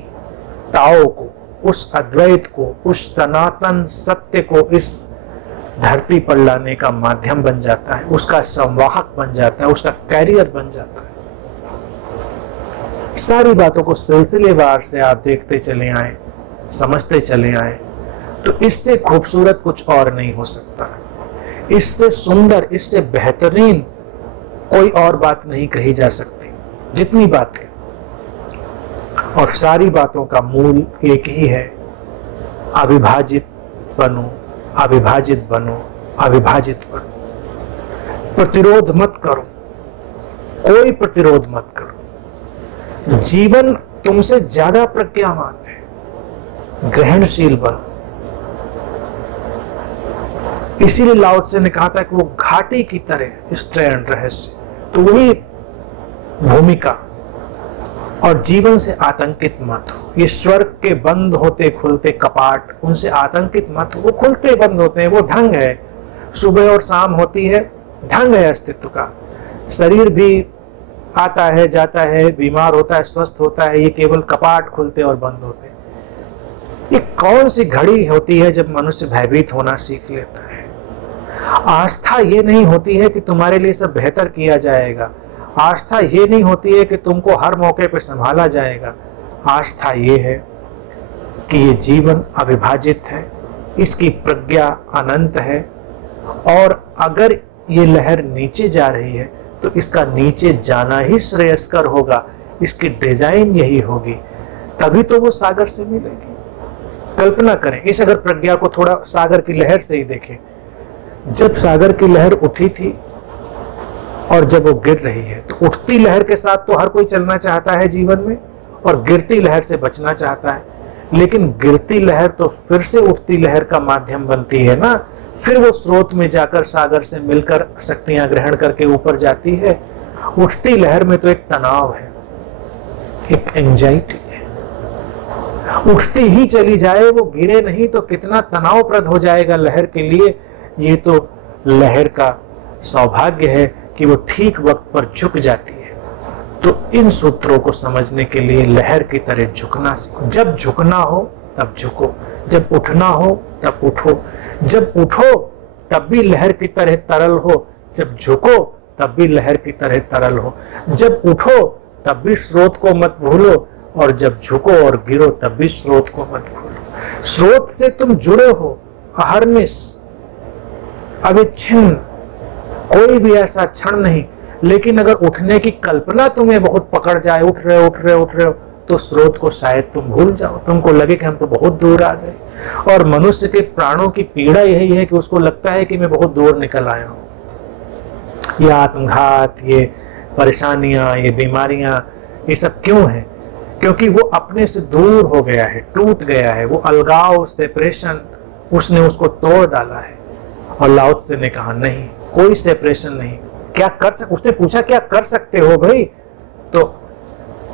ताओ को, उस अद्वैत को, उस सनातन सत्य को इस धरती पर लाने का माध्यम बन जाता है, उसका संवाहक बन जाता है, उसका कैरियर बन जाता है। सारी बातों को सिलसिलेवार से आप देखते चले आए समझते चले आए, तो इससे खूबसूरत कुछ और नहीं हो सकता। इससे सुंदर, इससे बेहतरीन कोई और बात नहीं कही जा सकती। जितनी बातें, और सारी बातों का मूल एक ही है, अविभाजित बनो, अविभाजित बनो, अविभाजित बनो। प्रतिरोध मत करो, कोई प्रतिरोध मत करो। जीवन तुमसे ज्यादा प्रज्ञावान है, ग्रहणशील बनो। इसीलिए लाओ त्से ने कहा था कि वो घाटी की तरह स्त्रैण रहस्य, तो वही भूमिका। और जीवन से आतंकित मत हो। ये स्वर्ग के बंद होते खुलते कपाट, उनसे आतंकित मत हो। वो खुलते बंद होते हैं, वो ढंग है। सुबह और शाम होती है, ढंग है अस्तित्व का। शरीर भी आता है, जाता है, बीमार होता है, स्वस्थ होता है, ये केवल कपाट खुलते और बंद होते हैं। ये कौन सी घड़ी होती है जब मनुष्य भयभीत होना सीख लेता है? आस्था ये नहीं होती है कि तुम्हारे लिए सब बेहतर किया जाएगा। आस्था ये नहीं होती है कि तुमको हर मौके पर संभाला जाएगा। आस्था ये है कि ये जीवन अविभाजित है, इसकी प्रज्ञा अनंत है, और अगर ये लहर नीचे जा रही है तो इसका नीचे जाना ही श्रेयस्कर होगा। इसकी डिजाइन यही होगी, तभी तो वो सागर से मिलेगी। कल्पना करें, इस अगर प्रज्ञा को थोड़ा सागर की लहर से ही देखें। जब सागर की लहर उठी थी और जब वो गिर रही है, तो उठती लहर के साथ तो हर कोई चलना चाहता है जीवन में, और गिरती लहर से बचना चाहता है। लेकिन गिरती लहर तो फिर से उठती लहर का माध्यम बनती है ना। फिर वो स्रोत में जाकर सागर से मिलकर शक्तियां ग्रहण करके ऊपर जाती है। उठती लहर में तो एक तनाव है, एक एंजाइटी है। उठती ही चली जाए, वो गिरे नहीं तो कितना तनावप्रद हो जाएगा लहर के लिए। ये तो लहर का सौभाग्य है कि वो ठीक वक्त पर झुक जाती है। तो इन सूत्रों को समझने के लिए लहर की तरह झुकना सीखो। जब झुकना हो तब झुको, जब उठना हो तब उठो। जब उठो तब भी लहर की तरह तरल हो, जब झुको तब भी लहर की तरह तरल हो। जब उठो तब भी स्रोत को मत भूलो, और जब झुको और गिरो तब भी स्रोत को मत भूलो। स्रोत से तुम जुड़े हो, अहर्निश, अविच्छिन्न, कोई भी ऐसा क्षण नहीं। लेकिन अगर उठने की कल्पना तुम्हें बहुत पकड़ जाए, उठ रहे हो, तो स्रोत को शायद तुम भूल जाओ। तुमको लगे कि हम तो बहुत दूर आ गए। और मनुष्य के प्राणों की पीड़ा यही है कि उसको लगता है कि मैं बहुत दूर निकल आया हूं। ये आत्मघात, ये परेशानियां, ये बीमारियां, ये सब क्यों है? क्योंकि वो अपने से दूर हो गया है, टूट गया है। वो अलगाव, सेपरेशन, उसने उसको तोड़ डाला है। और लाओ त्से ने कहा नहीं, कोई सेपरेशन नहीं। क्या कर सकते? उसने पूछा क्या कर सकते हो भाई? तो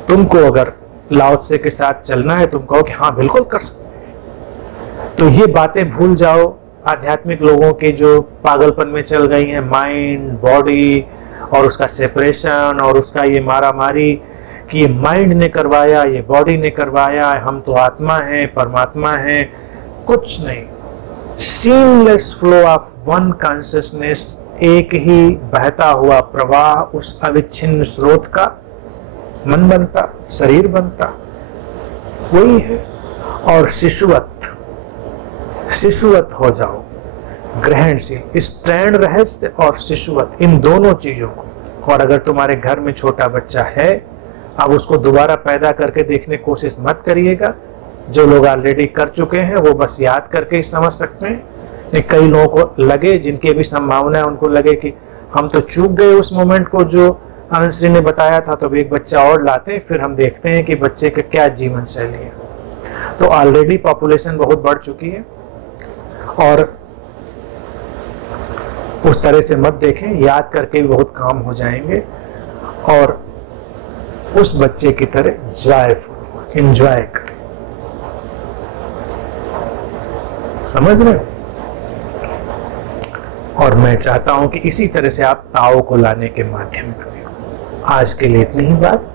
तुमको अगर लाओ त्से के साथ चलना है, तुम कहो कि हाँ बिल्कुल कर सकते हैं। तो ये बातें भूल जाओ, आध्यात्मिक लोगों के जो पागलपन में चल गई हैं, माइंड, बॉडी और उसका सेपरेशन और उसका ये मारा मारी कि ये माइंड ने करवाया, ये बॉडी ने करवाया, हम तो आत्मा हैं, परमात्मा हैं। कुछ नहीं। Seamless flow of one consciousness, एक ही बहता हुआ प्रवाह, उस अविच्छिन्न स्रोत का मन बनता, शरीर बनता, वही है। और शिशुवत हो जाओ, ग्रहणशील, स्त्रैण रहस्य और शिशुवत, इन दोनों चीजों को। और अगर तुम्हारे घर में छोटा बच्चा है, अब उसको दोबारा पैदा करके देखने की कोशिश मत करिएगा। जो लोग ऑलरेडी कर चुके हैं वो बस याद करके ही समझ सकते हैं। कई लोगों को लगे, जिनकी भी संभावना है, उनको लगे कि हम तो चूक गए उस मोमेंट को जो आनंद श्री ने बताया था, तो एक बच्चा और लाते हैं, फिर हम देखते हैं कि बच्चे का क्या जीवन शैली है। तो ऑलरेडी पॉपुलेशन बहुत बढ़ चुकी है, और उस तरह से मत देखें, याद करके भी बहुत काम हो जाएंगे। और उस बच्चे की तरह जॉयफुल एंजॉय करें। समझ रहे हो? और मैं चाहता हूं कि इसी तरह से आप ताओ को लाने के माध्यम बने। आज के लिए इतनी ही बात।